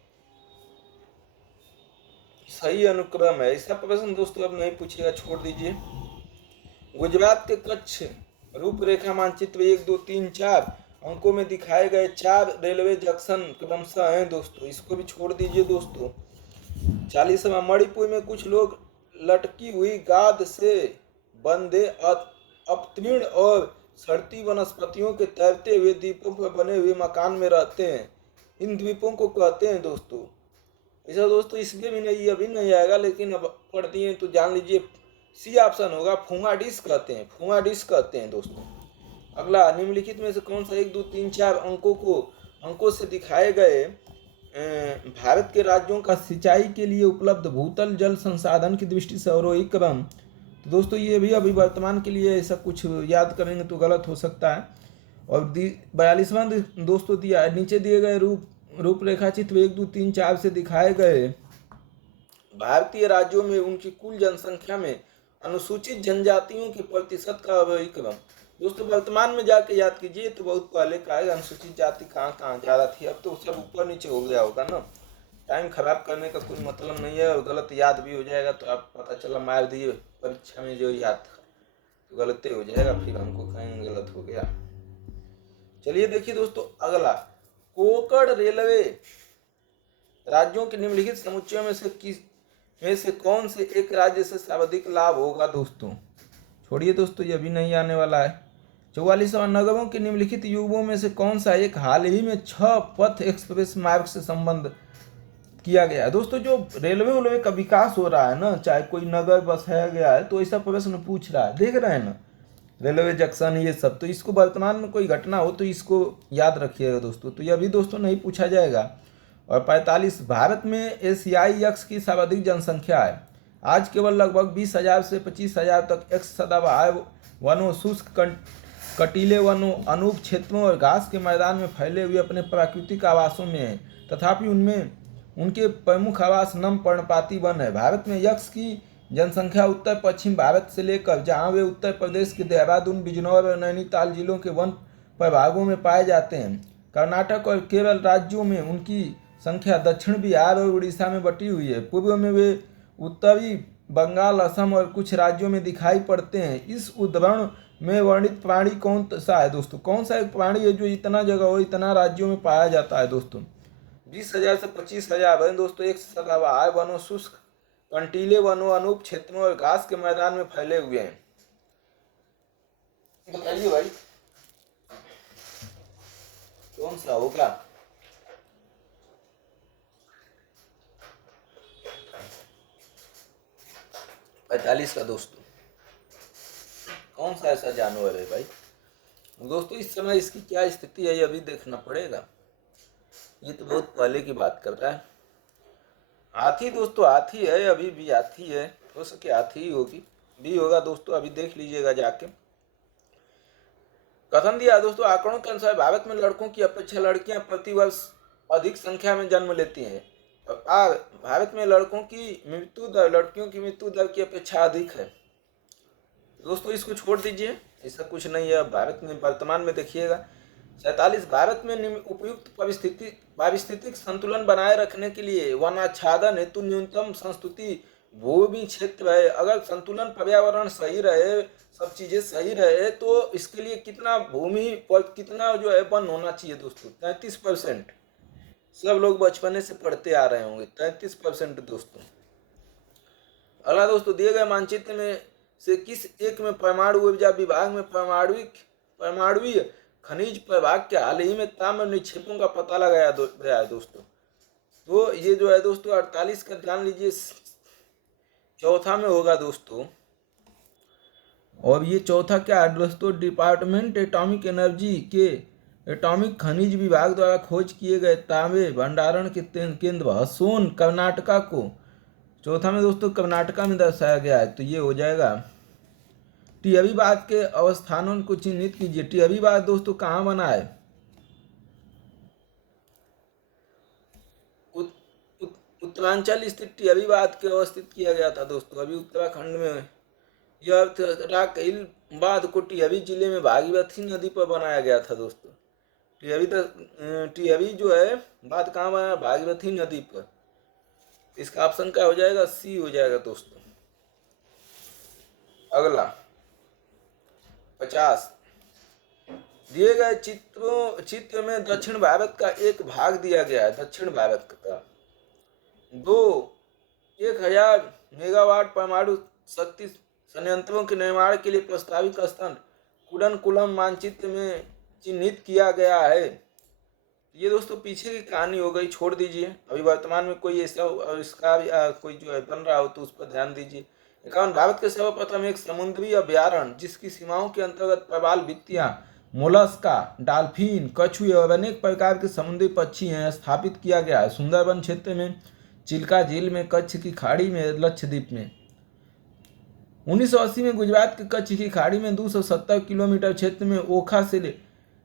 सही अनुक्रम है। ऐसा प्रश्न दोस्तों अब नहीं पूछेगा, छोड़ दीजिए। गुजरात के कच्छ रूपरेखा मानचित्र 1, 2, 3, 4 अंकों में दिखाए गए 4 रेलवे जंक्शन क्रमशः हैं दोस्तों, इसको भी छोड़ दीजिए दोस्तों। 40वां मणिपुर में कुछ लोग लटकी हुई गाद से बंधे अपतृण और सड़ती वनस्पतियों के तैरते हुए द्वीपों पर बने हुए मकान में रहते हैं। इन द्वीपों को कहते हैं दोस्तों, ऐसा दोस्तों इसमें भी नहीं अभी नहीं आएगा, लेकिन अब पढ़ दिए तो जान लीजिए सी ऑप्शन होगा, फुंगाडिश कहते हैं, फुंगाडिश कहते हैं दोस्तों। अगला निम्नलिखित में से कौन सा 1, 2, 3, 4 अंकों से दिखाए गए भारत के राज्यों का सिंचाई के लिए उपलब्ध भूतल जल संसाधन की दृष्टि से अवरोही क्रम। तो दोस्तों ये भी अभी वर्तमान के लिए ऐसा कुछ याद करेंगे तो गलत हो सकता है। और 42वां दोस्तों दिया है नीचे दिए गए रूपरेखा चित्र 1, 2, 3, 4 से दिखाए गए भारतीय राज्यों में उनकी कुल जनसंख्या में अनुसूचित जनजातियों के प्रतिशत का अवरोही क्रम। दोस्तों वर्तमान में जाके याद कीजिए तो बहुत पहले का है, अनुसूचित जाति कहाँ ज़्यादा थी, अब तो सब ऊपर नीचे हो गया होगा ना। टाइम खराब करने का कोई मतलब नहीं है, और गलत याद भी हो जाएगा तो आप पता चला मार दिए परीक्षा में जो याद था तो गलत हो जाएगा, फिर हमको कहेंगे गलत हो गया। चलिए देखिए दोस्तों अगला, कोकण रेलवे राज्यों के निम्नलिखित समुच्चयों में से कौन से एक राज्य से सर्वाधिक लाभ होगा दोस्तों। छोड़िए दोस्तों ये भी नहीं आने वाला है। 44वां नगरों के निम्नलिखित युगों में से कौन सा एक हाल ही में 6 पथ एक्सप्रेस मार्ग से संबंध किया गया है। दोस्तों जो रेलवे का विकास हो रहा है ना, चाहे कोई नगर बसाया गया है तो ऐसा प्रश्न पूछ रहा है, देख रहे हैं ना रेलवे जंक्शन ये सब, तो इसको वर्तमान में कोई घटना हो तो इसको याद रखिएगा दोस्तों, तो यह भी दोस्तों नहीं पूछा जाएगा। और 45 भारत में एशियाई यक्ष की सर्वाधिक जनसंख्या है। आज केवल लगभग 20,000 से 25,000 तक एक्स सदाबहार वनों, शुष्क कटीले वनों, अनूप क्षेत्रों और घास के मैदान में फैले हुए अपने प्राकृतिक आवासों में हैं, तथापि उनमें उनके प्रमुख आवास नम पर्णपाती वन है। भारत में यक्ष की जनसंख्या उत्तर पश्चिम भारत से लेकर जहां वे उत्तर प्रदेश के देहरादून, बिजनौर और नैनीताल जिलों के वन प्रभागों में पाए जाते हैं। कर्नाटक और केरल राज्यों में उनकी संख्या दक्षिण बिहार और उड़ीसा में बटी हुई है। पूर्व में वे उत्तरी बंगाल, असम और कुछ राज्यों में दिखाई पड़ते हैं। इस उद्धरण में वर्णित प्राणी कौन सा है दोस्तों, कौन सा एक प्राणी है जो इतना जगह और इतना राज्यों में पाया जाता है दोस्तों। 20,000 से 25,000 है दोस्तों। एक सदाबहार वनों, शुष्क कंटीले वनों, अनूप क्षेत्रों और घास के मैदान में फैले हुए हैं। बताइए भाई कौन सा होगा। पैतालीस का दोस्तों कौन सा ऐसा जानवर है भाई। दोस्तों इस समय इसकी क्या स्थिति है ये अभी देखना पड़ेगा, ये तो बहुत पहले की बात कर रहा है। हाथी दोस्तों हाथी है, अभी भी हाथी है, हो सके हाथी ही होगी, भी होगा दोस्तों, अभी देख लीजिएगा जाके। कथन दिया दोस्तों, आंकड़ों के अनुसार भारत में लड़कों की अपेक्षा लड़कियां प्रतिवर्ष अधिक संख्या में जन्म लेती हैं। भारत में लड़कों की मृत्यु दर लड़कियों की मृत्यु दर की अपेक्षा अधिक है। दोस्तों इसको छोड़ दीजिए, ऐसा कुछ नहीं है। भारत में वर्तमान में देखिएगा 47 भारत में उपयुक्त पारिस्थितिक संतुलन बनाए रखने के लिए वनाच्छादन हेतु न्यूनतम संस्तुति भूमि क्षेत्र है। अगर संतुलन पर्यावरण सही रहे, सब चीजें सही रहे, तो इसके लिए कितना भूमि पर कितना जो है वन होना चाहिए दोस्तों, 33%। सब लोग बचपने से पढ़ते आ रहे होंगे, 33% दोस्तों। अगला दोस्तों, दिए गए मानचित्र में से किस एक में परमाणु ऊर्जा विभाग में परमाणुवीय खनिज प्रभाग के हाल ही में ताम्र निक्षेपों का पता लगाया गया है दोस्तों। तो ये जो है दोस्तों 48 का ध्यान लीजिए, चौथा में होगा दोस्तों। और ये चौथा क्या है दोस्तों, डिपार्टमेंट एटॉमिक एनर्जी के एटॉमिक खनिज विभाग द्वारा खोज किए गए तांबे भंडारण के केंद्र हसोन कर्नाटका को चौथा में दोस्तों कर्नाटका में दर्शाया गया है। तो ये हो जाएगा। टिहरीबाग के अवस्थानों को चिन्हित कीजिए। टिहरीबाग दोस्तों कहाँ बना है, उत्तरांचल स्थित टिहरीबाग के अवस्थित किया गया था दोस्तों, अभी उत्तराखंड में। यह हिल बांध को टिहरी जिले में भागीरथी नदी पर बनाया गया था दोस्तों। टिहरी जो है बात कहाँ बना, भागीरथी नदी पर। इसका ऑप्शन क्या हो जाएगा, सी हो जाएगा दोस्तों। अगला 50 दिए गए चित्र में दक्षिण भारत का एक भाग दिया गया है। दक्षिण भारत का 1000 मेगावाट परमाणु शक्ति संयंत्रों के निर्माण के लिए प्रस्तावित स्थान कुडनकुलम मानचित्र में चिन्हित किया गया है। ये दोस्तों पीछे की कहानी हो गई, छोड़ दीजिए। अभी वर्तमान में कोई ऐसा इसका कोई जो है बन रहा हो तो उस पर ध्यान दीजिए। 51 भारत के सर्वप्रथम एक समुद्री अभ्यारण्य जिसकी सीमाओं के अंतर्गत प्रवाल भित्तियां, मोलस्का, डॉल्फिन, कछुए और अनेक प्रकार के समुद्री पक्षी हैं स्थापित किया गया है सुंदरबन क्षेत्र में, चिल्का झील में, कच्छ की खाड़ी में, लक्षद्वीप में। 1980 में गुजरात के कच्छ की खाड़ी में 270 किलोमीटर क्षेत्र में ओखा से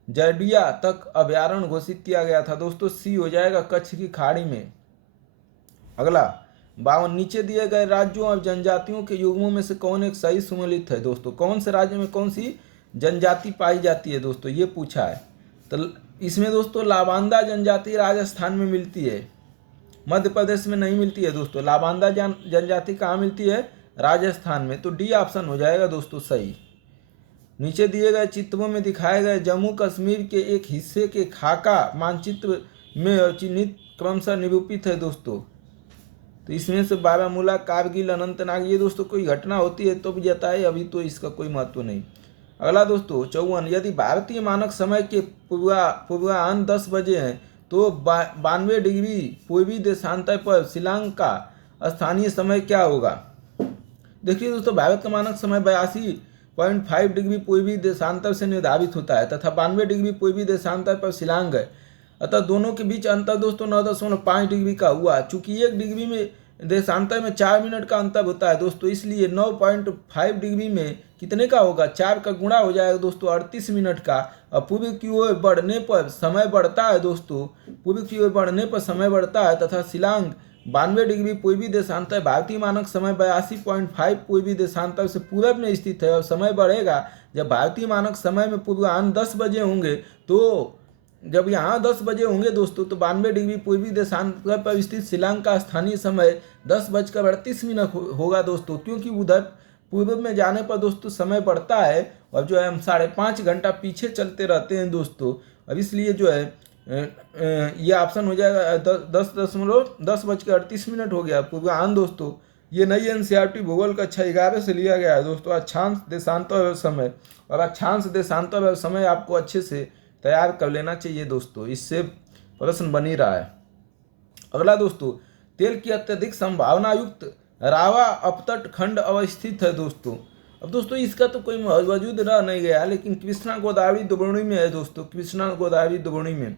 जडिया तक अभ्यारण्य घोषित किया गया था दोस्तों। सी हो जाएगा, कच्छ की खाड़ी में। अगला 52 नीचे दिए गए राज्यों और जनजातियों के युग्मों में से कौन एक सही सुमेलित है दोस्तों। कौन से राज्य में कौन सी जनजाति पाई जाती है दोस्तों, ये पूछा है। तो इसमें दोस्तों लाबांदा जनजाति राजस्थान में मिलती है, मध्य प्रदेश में नहीं मिलती है दोस्तों। लाबांदा जनजाति कहाँ मिलती है, राजस्थान में। तो डी ऑप्शन हो जाएगा दोस्तों सही। नीचे दिए गए चित्रों में दिखाए गए जम्मू कश्मीर के एक हिस्से के खाका मानचित्र में चिन्हित क्रमशः निरूपित है दोस्तों। तो इसमें से बारामूला, कारगिल, अनंतनाग, ये दोस्तों कोई घटना होती है तो भी जाता है, अभी तो इसका कोई महत्व नहीं। अगला दोस्तों 54 यदि भारतीय मानक समय के पूर्वाह्न 10 बजे हैं तो 92 डिग्री पूर्वी देशांतर पर शिलांग का स्थानीय समय क्या होगा। देखिए दोस्तों भारत का मानक समय 82.5 डिग्री पूर्वी देशांतर से निर्धारित होता है तथा 92 डिग्री पूर्वी देशांतर पर शिलांग है। अतः दोनों के बीच अंतर दोस्तों 9.5 डिग्री का हुआ। चूंकि 1 डिग्री में देशांतर में 4 मिनट का अंतर होता है दोस्तों, इसलिए 9.5 डिग्री में कितने का होगा, 4 का गुणा हो जाएगा दोस्तों 38 मिनट का। और पूर्व की ओर बढ़ने पर समय बढ़ता है दोस्तों, पूर्व की ओर बढ़ने पर समय बढ़ता है तथा शिलांग 92 डिग्री पूर्वी देशांतर भारतीय मानक समय 82.5 पूर्वी देशांतर से पूरब में स्थित है। और समय बढ़ेगा जब भारतीय मानक समय में पूर्वाह्न 10 बजे होंगे, तो जब यहाँ 10 बजे होंगे दोस्तों तो 92 डिग्री पूर्वी देशांतर पर स्थित शिलांग का स्थानीय समय 10:38 होगा दोस्तों। क्योंकि उधर पूर्व में जाने पर दोस्तों समय बढ़ता है और जो है हम 5.5 घंटा पीछे चलते रहते हैं दोस्तों। अब इसलिए जो है ये ऑप्शन हो जाएगा 10:38 हो गया पूर्वाह्न दोस्तों। ये नई एनसीईआरटी भूगोल कक्षा 11 से लिया गया है दोस्तों। अक्षांश देशांतर समय और अक्षांश देशांतर समय आपको अच्छे से तैयार कर लेना चाहिए दोस्तों, इससे प्रश्न बन ही रहा है। अगला दोस्तों तेल की अत्यधिक संभावना युक्त रावा अपतट खंड अवस्थित है दोस्तों। अब दोस्तों इसका तो कोई वजूद रह नहीं गया, लेकिन कृष्णा गोदावरी द्रोणी में है दोस्तों, कृष्णा गोदावरी द्रोणी में।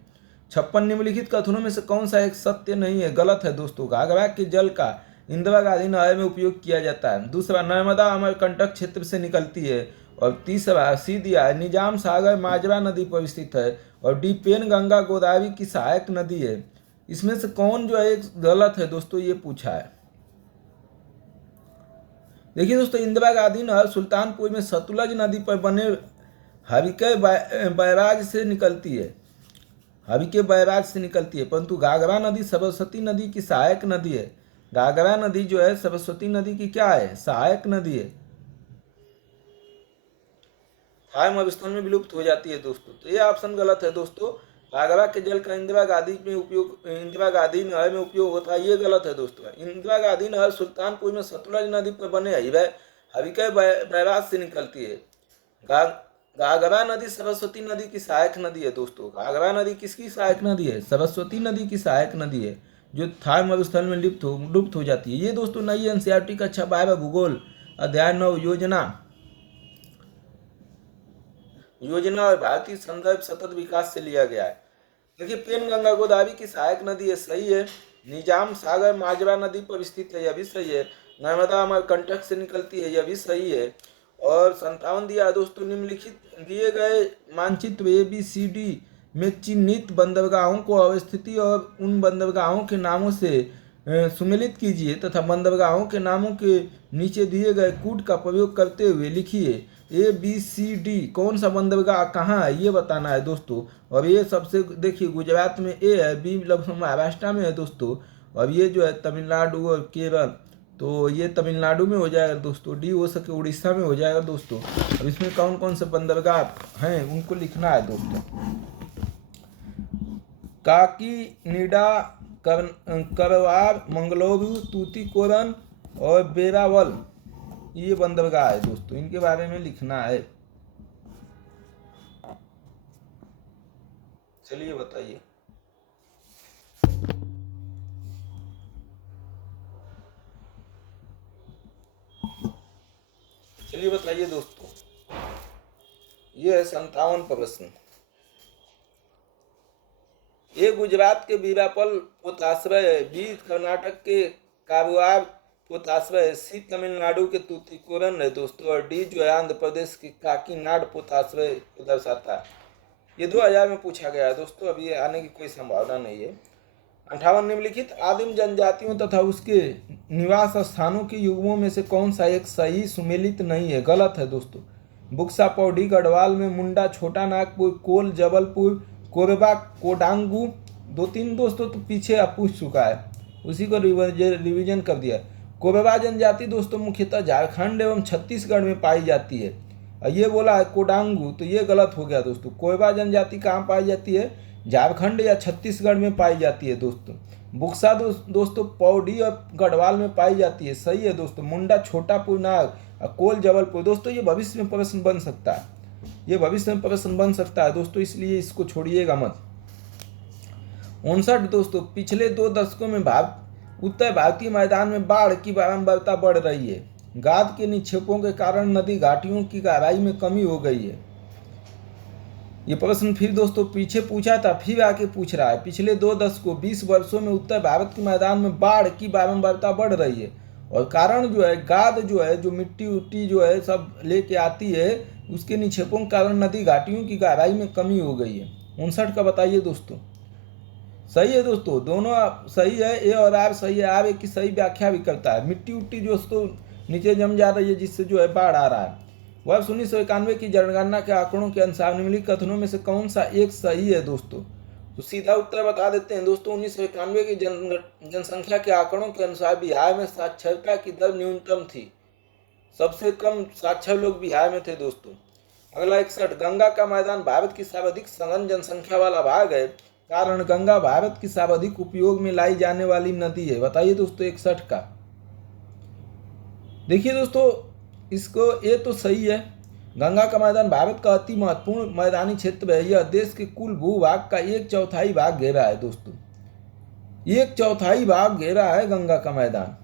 56 निम्नलिखित कथनों में से कौन सा एक सत्य नहीं है, गलत है दोस्तों। घाघरा के जल का इंदिरा गांधी नहर में उपयोग किया जाता है। दूसरा, नर्मदा अमरकंटक क्षेत्र से निकलती है। और तीसरा, सी दिया है, निजाम सागर माजरा नदी पर स्थित है। और डी, पेन गंगा गोदावरी की सहायक नदी है। इसमें से कौन जो है एक गलत है दोस्तों, ये पूछा है। देखिए दोस्तों, इंदिरा गांधी नहर सुल्तानपुर में सतलुज नदी पर बने हरिके बैराज से निकलती है। हरिके बैराज से निकलती है, परंतु घाघरा नदी सरस्वती नदी की सहायक नदी है। घाघरा नदी जो है सरस्वती नदी की क्या है, सहायक नदी है। हाय मरुस्थल में विलुप्त हो जाती है दोस्तों, तो ये ऑप्शन गलत है दोस्तों। घाघरा के जल का इंदिरा गांधी नहर में उपयोग होता है, ये गलत है दोस्तों। इंदिरा गांधी नहर सुल्तानपुर में सतलुज नदी पर बने हरिके बैराज से निकलती है। घाघरा नदी सरस्वती नदी की सहायक नदी है दोस्तों। घाघरा नदी किसकी सहायक नदी है, सरस्वती नदी की सहायक नदी है, जो थार मरुस्थल में लुप्त हो जाती है। ये दोस्तों नई एनसीईआरटी का 12 भूगोल अध्याय 9 योजना और भारतीय संदर्भ सतत विकास से लिया गया है। देखिए, पेन गंगा गोदावरी की सहायक नदी है, सही है। निजाम सागर माजरा नदी पर स्थित है, यह भी सही है। नर्मदा अमरकंटक से निकलती है, यह भी सही है। और 57 दिया दोस्तों, निम्नलिखित दिए गए मानचित्र ABCD में चिन्हित बंदरगाहों को अवस्थिति और उन बंदरगाहों के नामों से सुमेलित कीजिए तथा बंदरगाहों के नामों के नीचे दिए गए कूट का प्रयोग करते हुए लिखिए। ABCD कौन सा बंदरगाह कहाँ है, ये बताना है दोस्तों। और ये सबसे देखिए, गुजरात में ए है, बी महाराष्ट्र में है दोस्तों, और ये जो है तमिलनाडु और केरल, तो ये तमिलनाडु में हो जाएगा दोस्तों। डी हो सके उड़ीसा में हो जाएगा दोस्तों। अब इसमें कौन कौन से बंदरगाह हैं उनको लिखना है दोस्तों। काकीनीडा, करवार, मंगलुरु, तूतीकोरन और वेरावल, ये बंदरगाह है दोस्तों, इनके बारे में लिखना है। चलिए बताइए। चलिए बताइए दोस्तों, ये है 57 प्रश्न। ए गुजरात के बीरापल पोताश्रय है। बी कर्नाटक के कारुआर पोताश्रय है। सी तमिलनाडु के तूतीकोरन है दोस्तों। और डी जो है आंध्र प्रदेश की काकीनाड पोताश्रय को दर्शाता है। ये 2000 में पूछा गया है दोस्तों, अभी ये आने की कोई संभावना नहीं है। 58 निम्नलिखित आदिम जनजातियों तथा उसके निवास स्थानों के युग्मों में से कौन सा एक सही सुमेलित नहीं है, गलत है दोस्तों। बुक्सा, पौड़ी, गढ़वाल में मुंडा, छोटा नागपुर, कोल, जबलपुर, कोरबा, कोडांगू। 2-3 दोस्तों तो पीछे आप पूछ चुका है, उसी को रिवीजन कर दिया। कोरबा जनजाति दोस्तों मुख्यतः झारखंड एवं छत्तीसगढ़ में पाई जाती है। और ये बोला है कोडांगू, तो ये गलत हो गया दोस्तों। कोरबा जनजाति कहाँ पाई जाती है, झारखंड या छत्तीसगढ़ में पाई जाती है दोस्तों। बुक्सा दोस्तों पौड़ी और गढ़वाल में पाई जाती है, सही है दोस्तों। मुंडा, छोटापुर नाग और कोल, जबलपुर। दोस्तों ये भविष्य में प्रश्न बन सकता है, ये भविष्य में प्रश्न बन सकता है दोस्तों, इसलिए इसको छोड़िएगा मत। 59 दोस्तों, पिछले 2 दशकों में उत्तर भारतीय मैदान में बाढ़ की बारंबारता बढ़ रही है। गाद के निक्षेपों के कारण नदी घाटियों की गहराई में कमी हो गई है। ये प्रश्न फिर दोस्तों पीछे पूछा था, फिर आके पूछ रहा है। पिछले 2 दशकों 20 वर्षों में उत्तर भारत के मैदान में बाढ़ की बारंबारता बढ़ रही है। और कारण जो है गाद जो है, जो मिट्टी उट्टी जो है सब लेके आती है, उसके निक्षेपों के कारण नदी घाटियों की गहराई में कमी हो गई है। 59 का बताइए दोस्तों। सही है दोस्तों, दोनों सही है, ए और आर सही है। आर की सही व्याख्या भी करता है। मिट्टी उट्टी दोस्तों नीचे जम जा रही है, जिससे जो है बाढ़ आ रहा है। वर्ष 1991 की जनगणना के आंकड़ों के अनुसार निम्नलिखित कथनों में से कौन सा एक सही है दोस्तों। तो सीधा उत्तर बता देते हैं दोस्तों। 1991 की जनसंख्या के आंकड़ों के अनुसार बिहार में साक्षरता की दर न्यूनतम थी। सबसे कम साक्षर लोग बिहार में थे दोस्तों। अगला 61, गंगा का मैदान भारत की सर्वाधिक सघन जनसंख्या वाला भाग है। कारण गंगा भारत की सर्वाधिक उपयोग में लाई जाने वाली नदी है। बताइए दोस्तों 61 का। देखिए दोस्तों, इसको ये तो सही है। गंगा का मैदान भारत का अति महत्वपूर्ण मैदानी क्षेत्र है। यह देश के कुल भूभाग का 1/4 भाग घेरा है दोस्तों। 1/4 भाग घेरा है गंगा का मैदान।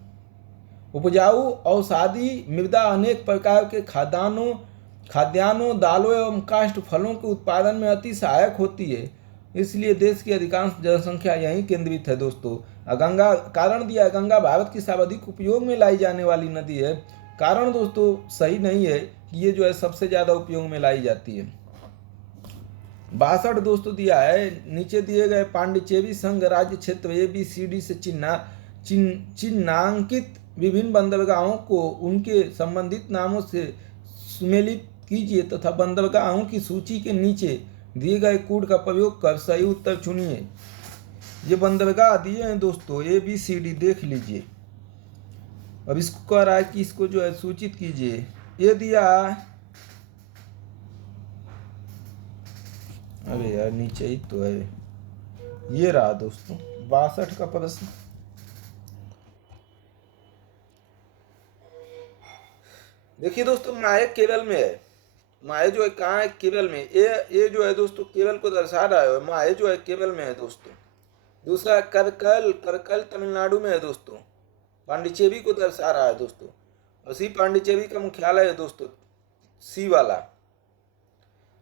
उपजाऊ औषधि मृदा अनेक प्रकार के खाद्यान्नों, दालों एवं काष्ठ फलों के उत्पादन में अति सहायक होती है। इसलिए देश की अधिकांश जनसंख्या यहीं केंद्रित है दोस्तों। गंगा कारण दिया है, गंगा भारत की सर्वाधिक उपयोग में लाई जाने वाली नदी है। कारण दोस्तों सही नहीं है कि ये जो है सबसे ज्यादा उपयोग में लाई जाती है। 62 दोस्तों दिया है, नीचे दिए गए पांडिचेरी संघ राज्य क्षेत्र ABCD से चिन्हांकित विभिन्न बंदरगाहों को उनके संबंधित नामों से सुमेलित कीजिए तथा बंदरगाहों की सूची के नीचे दिए गए कोड का प्रयोग कर सही उत्तर चुनिए। ये बंदरगाह दिए हैं दोस्तों ABCD, देख लीजिए। अब इसको कह रहा है कि इसको जो है सूचित कीजिए। ये दिया, अरे यार नीचे ही तो है, ये रहा दोस्तों 62 का प्रश्न। देखिए दोस्तों, माहे केरल में है। माहे जो है कहाँ है? केरल में। ये जो है दोस्तों केरल को दर्शा रहा है। माहे जो है केरल में है दोस्तों। दूसरा करकल, करकल तमिलनाडु में है दोस्तों। पांडिचेरी को दर्शा रहा है दोस्तों। उसी पांडिचेरी का मुख्यालय है दोस्तों, सी वाला।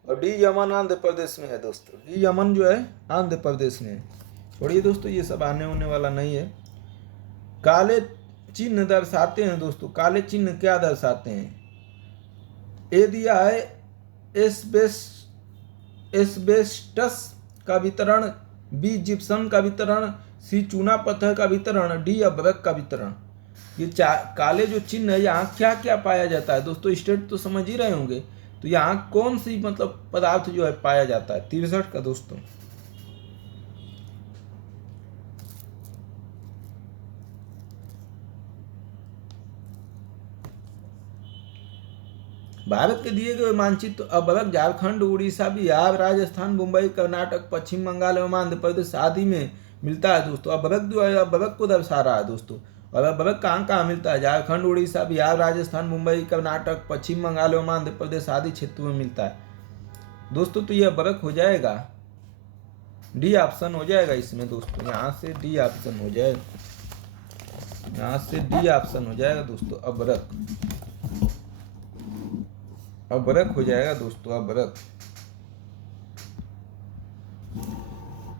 और डी यमन आंध्र प्रदेश में है दोस्तों। डी यमन जो है आंध्र प्रदेश में है। छोड़िए दोस्तों, ये सब आने होने वाला नहीं है। काले चिन्ह दर्शाते हैं दोस्तों। काले चिन्ह क्या दर्शाते हैं? ए दिया है एस्बेस्टस का वितरण, बी जिप्सम का वितरण, सी चूना पत्थर का वितरण, डी अभ्रक का वितरण। ये काले जो चिन्ह है, यहाँ क्या क्या पाया जाता है दोस्तों? स्टेट तो समझ ही रहे होंगे। तो यहाँ कौन सी मतलब पदार्थ जो है पाया जाता है? 63 का दोस्तों। भारत के दिए गए मानचित्र अभ्रक झारखंड, उड़ीसा, बिहार, राजस्थान, मुंबई, कर्नाटक, पश्चिम बंगाल एवं आंध्र प्रदेश आदि में मिलता है दोस्तों। अभ्रक जो है अभ्रक को दर्शा रहा है दोस्तों। और अभ्रक कहाँ कहाँ मिलता है? झारखंड, उड़ीसा, बिहार, राजस्थान, मुंबई, कर्नाटक, पश्चिम बंगाल एवं आंध्र प्रदेश आदि क्षेत्रों में मिलता है दोस्तों। तो ये अभ्रक हो जाएगा, डी ऑप्शन हो जाएगा इसमें दोस्तों। यहाँ से डी ऑप्शन हो जाएगा, यहाँ से डी ऑप्शन हो जाएगा दोस्तों। अभ्रक, अभ्रक हो जाएगा दोस्तों, अभ्रक।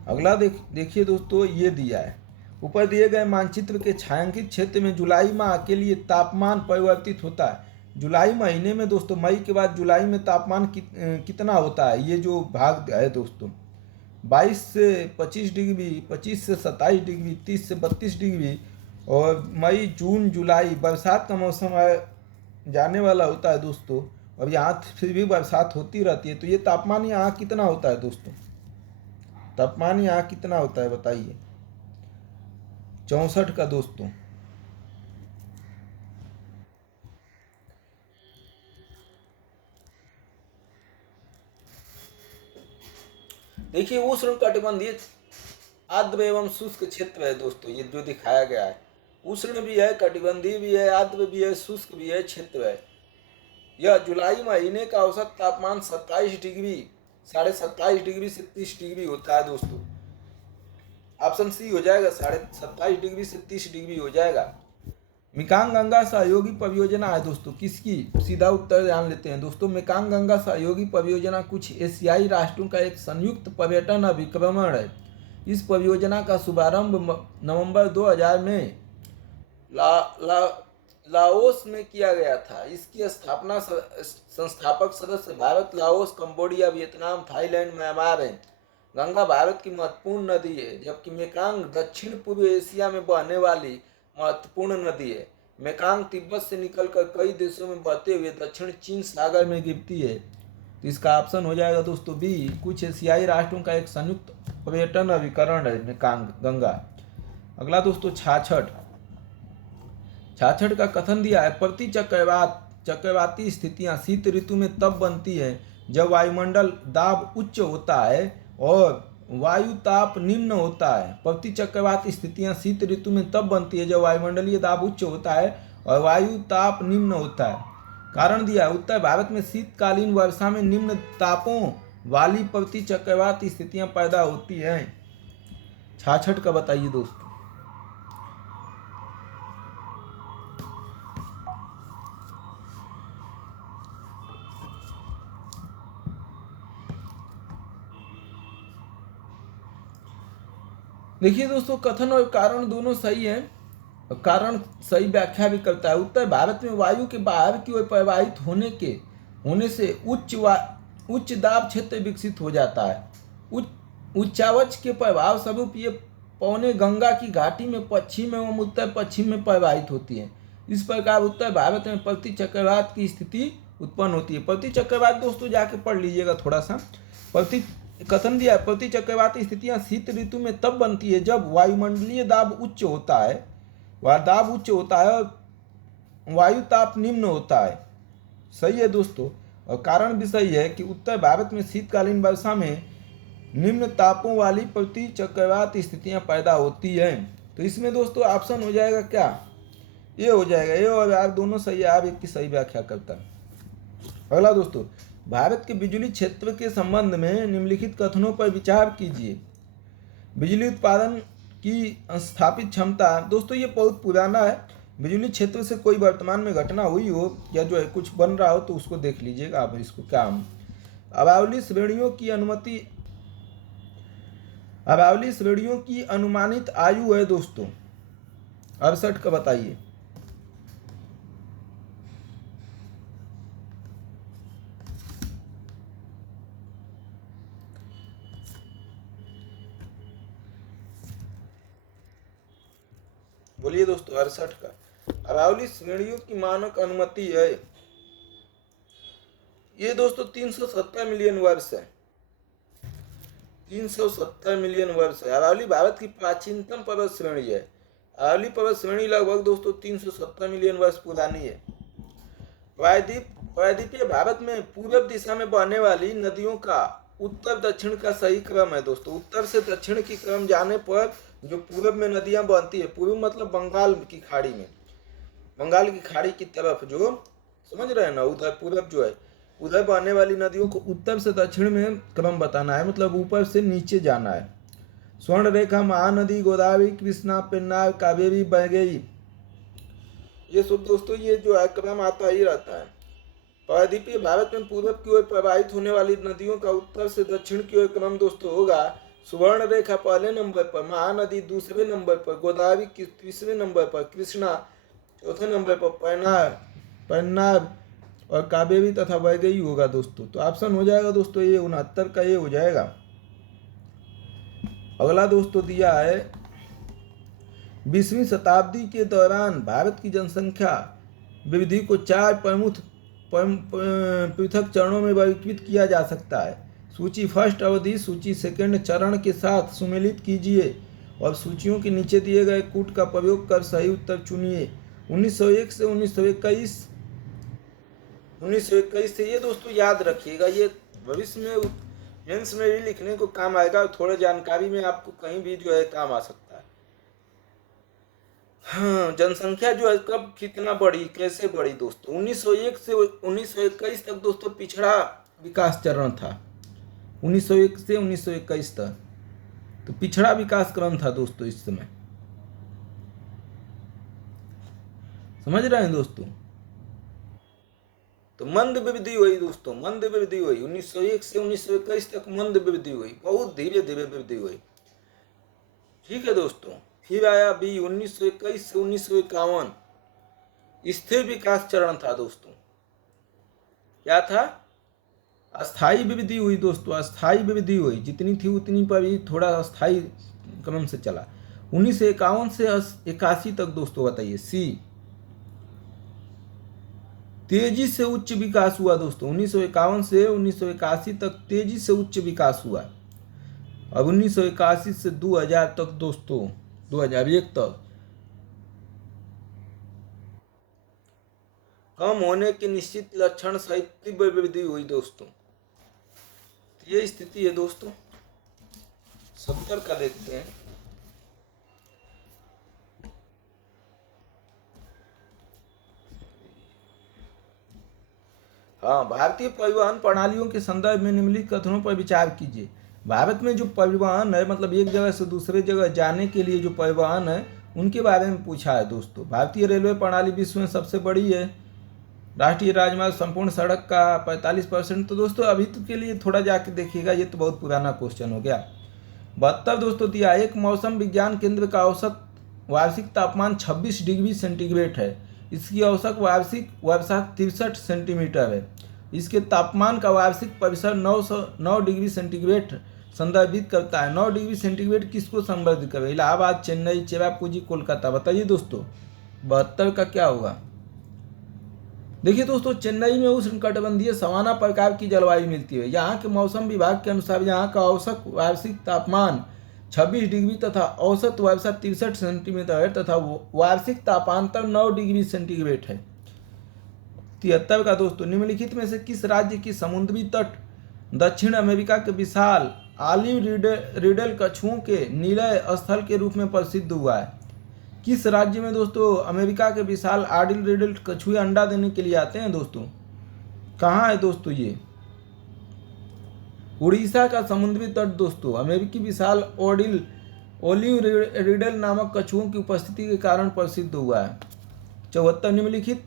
अगला देखिए दोस्तों, ये दिया है ऊपर दिए गए मानचित्र के छायांकित क्षेत्र में जुलाई माह के लिए तापमान परिवर्तित होता है। जुलाई महीने में दोस्तों, मई के बाद जुलाई में तापमान कितना होता है? ये जो भाग है दोस्तों, 22 से 25 डिग्री, 25 से 27 डिग्री, 30 से 32 डिग्री। और मई, जून, जुलाई बरसात का मौसम जाने वाला होता है दोस्तों। और यहाँ फिर भी बरसात होती रहती है। तो ये तापमान यहाँ कितना होता है दोस्तों? तापमान यहाँ कितना होता है बताइए? 64 का दोस्तों। देखिए उष्ण कटिबंधीय आर्द्र एवं शुष्क क्षेत्र है दोस्तों। ये जो दिखाया गया है, उष्ण भी है, कटिबंधीय भी है, आर्द्र भी है, शुष्क भी है क्षेत्र है। यह जुलाई महीने का औसत तापमान 27 डिग्री, 27.5 डिग्री से 30 डिग्री होता है दोस्तों। ऑप्शन सी हो जाएगा, 27.5 डिग्री से 30 डिग्री हो जाएगा। मेकांग गंगा सहयोगी परियोजना है दोस्तों, किसकी? सीधा उत्तर जान लेते हैं दोस्तों। मेकांग गंगा सहयोगी परियोजना कुछ एशियाई राष्ट्रों का एक संयुक्त पर्यटन अभिक्रमण है। इस परियोजना का शुभारंभ नवंबर 2000 में लाओस में किया गया था। इसकी स्थापना संस्थापक सदस्य Bharat, Laos, Cambodia, Vietnam, Thailand, Myanmar हैं। गंगा भारत की महत्वपूर्ण नदी है, जबकि मेकांग दक्षिण पूर्व एशिया में बहने वाली महत्वपूर्ण नदी है। मेकांग तिब्बत से निकलकर कई देशों में बहते हुए दक्षिण चीन सागर में गिरती है। तो इसका ऑप्शन हो जाएगा दोस्तों बी, कुछ एशियाई राष्ट्रों का एक संयुक्त पर्यटन अभिकरण है मेकांग गंगा। अगला दोस्तों छाछठ का कथन दिया है, प्रति चक्रवाती स्थितियां शीत ऋतु में तब बनती है जब वायुमंडल दाब उच्च होता है और वायु ताप निम्न होता है। प्रति चक्रवाती स्थितियां शीत ऋतु में तब बनती है जब वायुमंडलीय दाब उच्च होता है और वायु ताप निम्न होता है। कारण दिया है, उत्तर भारत में शीतकालीन वर्षा में निम्न तापों वाली प्रति चक्रवाती स्थितियां पैदा होती हैं। 66 का बताइए दोस्तों। देखिए दोस्तों, कथन और कारण दोनों सही है। कारण सही व्याख्या भी करता है। उत्तर भारत में वायु के बाहर की ओर प्रवाहित होने से उच्च दाब क्षेत्र विकसित हो जाता है। उच्चावच के प्रभाव स्वरूप ये पौने गंगा की घाटी में पश्चिम एवं उत्तर पश्चिम में प्रवाहित होती है। इस प्रकार उत्तर भारत में प्रति चक्रवात की स्थिति उत्पन्न होती है। प्रति चक्रवात दोस्तों जाके पढ़ लीजिएगा थोड़ा सा। प्रति कथन दिया, प्रति चक्रवाती स्थितियां शीत ऋतु में तब बनती है जब वायुमंडलीय दाब उच्च होता है, दाब उच्च होता है और वायु ताप निम्न होता है। सही है दोस्तों। और कारण भी सही है कि उत्तर भारत में शीतकालीन वर्षा में निम्न तापों वाली प्रति चक्रवात स्थितियां पैदा होती हैं। तो इसमें दोस्तों ऑप्शन हो जाएगा क्या, ये हो जाएगा। ये और आर दोनों सही है, आप एक की सही व्याख्या करता है। अगला दोस्तों, भारत के बिजली क्षेत्र के संबंध में निम्नलिखित कथनों पर विचार कीजिए। बिजली उत्पादन की स्थापित क्षमता, दोस्तों ये बहुत पुराना है। बिजली क्षेत्र से कोई वर्तमान में घटना हुई हो या जो है कुछ बन रहा हो तो उसको देख लीजिएगा आप। इसको क्या अबावली श्रेणियों की अनुमानित आयु है दोस्तों 68 का, बताइए। बोलिए दोस्तों, 68 का। अरावली श्रेणियों की मानक अनुमति है ये दोस्तों 370 मिलियन वर्ष है। 370 मिलियन वर्ष है। अरावली भारत की प्राचीनतम पर्वत श्रेणी है। अरावली पर्वत श्रेणी लगभग दोस्तों 370 मिलियन वर्ष पुरानी है। प्रायद्वीपीय भारत में पूर्व दिशा में बहने वाली नदियों का उत्तर दक्षिण का सही क्रम है दोस्तों। उत्तर से दक्षिण की क्रम जाने पर जो पूर्व में नदियां बहती है, पूर्व मतलब बंगाल की खाड़ी में, बंगाल की खाड़ी की तरफ जो समझ रहे हैं ना, उधर पूर्व जो है उधर बहने वाली नदियों को उत्तर से दक्षिण में क्रम बताना है, मतलब ऊपर से नीचे जाना है। स्वर्ण रेखा महानदी गोदावरी कृष्णा पेन्नार कावेरी बैगई, ये सब दोस्तों ये जो है क्रम आता ही रहता है। प्रायद्वीपीय भारत में पूर्व की ओर प्रवाहित होने वाली नदियों का उत्तर से दक्षिण की ओर क्रम दोस्तों होगा। सुवर्ण रेखा पहले नंबर पर, महानदी दूसरे नंबर पर, गोदावरी तीसरे नंबर पर, कृष्णा चौथे नंबर पर, पेन्नार और कावेरी तथा वैगई होगा दोस्तों। तो ऑप्शन हो जाएगा दोस्तों ये 69 का, ये हो जाएगा। अगला दोस्तों दिया है 20वीं शताब्दी के दौरान भारत की जनसंख्या वृद्धि को 4 प्रमुख पृथक चरणों में वर्गीकृत किया जा सकता है। सूची फर्स्ट अवधि सूची सेकंड चरण के साथ सुमेलित कीजिए और सूचियों के नीचे दिए गए कूट का प्रयोग कर सही उत्तर चुनिए। 1901 से 1921 से ये दोस्तों याद रखिएगा, ये भविष्य में मेंस में भी लिखने को काम आएगा और थोड़ा जानकारी में आपको कहीं भी जो है काम आ सकता है। हाँ, जनसंख्या जो है कब कितना बढ़ी, कैसे बढ़ी दोस्तों। 1901 से 1921 तक दोस्तों पिछड़ा विकास चरण था। 1901 से 1921 तक तो पिछड़ा विकास क्रम था दोस्तों इस समय, समझ रहे हैं दोस्तों। तो मंद वृद्धि हुई दोस्तों, मंद वृद्धि हुई। 1901 से 1921 तक मंद वृद्धि हुई, बहुत धीरे धीरे वृद्धि हुई। ठीक है दोस्तों। फिर आया भी 1921 से 1951 स्थिर विकास चरण था दोस्तों। क्या था, अस्थाई वृद्धि हुई दोस्तों, अस्थाई वृद्धि हुई, जितनी थी उतनी पर ही थोड़ा अस्थाई क्रम से चला। 1951 से 81 तक दोस्तों बताइए सी, तेजी से उच्च विकास हुआ दोस्तों। 1951 से 1981 तक तेजी से उच्च विकास हुआ। अब 1981 से 2000 तक दोस्तों, 2001 तक कम होने के निश्चित लक्षण सहित तीव्र वृद्धि हुई दोस्तों। ये स्थिति है दोस्तों। 70 का देखते हैं। हाँ, भारतीय परिवहन प्रणालियों के संदर्भ में निम्नलिखित कथनों पर विचार कीजिए। भारत में जो परिवहन है, मतलब एक जगह से दूसरे जगह जाने के लिए जो परिवहन है उनके बारे में पूछा है दोस्तों। भारतीय रेलवे प्रणाली विश्व में सबसे बड़ी है। राष्ट्रीय राजमार्ग संपूर्ण सड़क का 45%। तो दोस्तों अभी तो के लिए थोड़ा जाके देखिएगा, ये तो बहुत पुराना क्वेश्चन हो गया। 72 दोस्तों दिया। एक मौसम विज्ञान केंद्र का औसत वार्षिक तापमान 26 डिग्री सेंटीग्रेड है। इसकी औसत वार्षिक वर्षा 63 सेंटीमीटर है। इसके तापमान का वार्षिक परिसर 9 डिग्री सेंटीग्रेड संदर्भित करता है। 9 डिग्री सेंटीग्रेड किसको संदर्भित करे? इलाहाबाद, चेन्नई, चेरापूंजी, कोलकाता। बताइए दोस्तों 72 का क्या होगा? देखिए दोस्तों, चेन्नई में उष्णकटिबंधीय सवाना प्रकार की जलवायु मिलती है। यहाँ के मौसम विभाग के अनुसार यहाँ का औसत वार्षिक तापमान 26 डिग्री तथा औसत वर्षा 63 सेंटीमीटर है तथा वार्षिक तापांतर 9 डिग्री सेंटीग्रेड है। 73 का दोस्तों, निम्नलिखित में से किस राज्य की समुद्री तट दक्षिण अमेरिका के विशाल ऑलिव रिडल कछुओं के निलय स्थल के रूप में प्रसिद्ध हुआ है? किस राज्य में दोस्तों अमेरिका के विशाल ऑलिव रिडल कछुए अंडा देने के लिए आते हैं दोस्तों? कहाँ है दोस्तों ये? उड़ीसा का समुद्री तट दोस्तों अमेरिकी विशाल ओलिव रिडल नामक कछुओं की उपस्थिति के कारण प्रसिद्ध हुआ है। 74 निम्नलिखित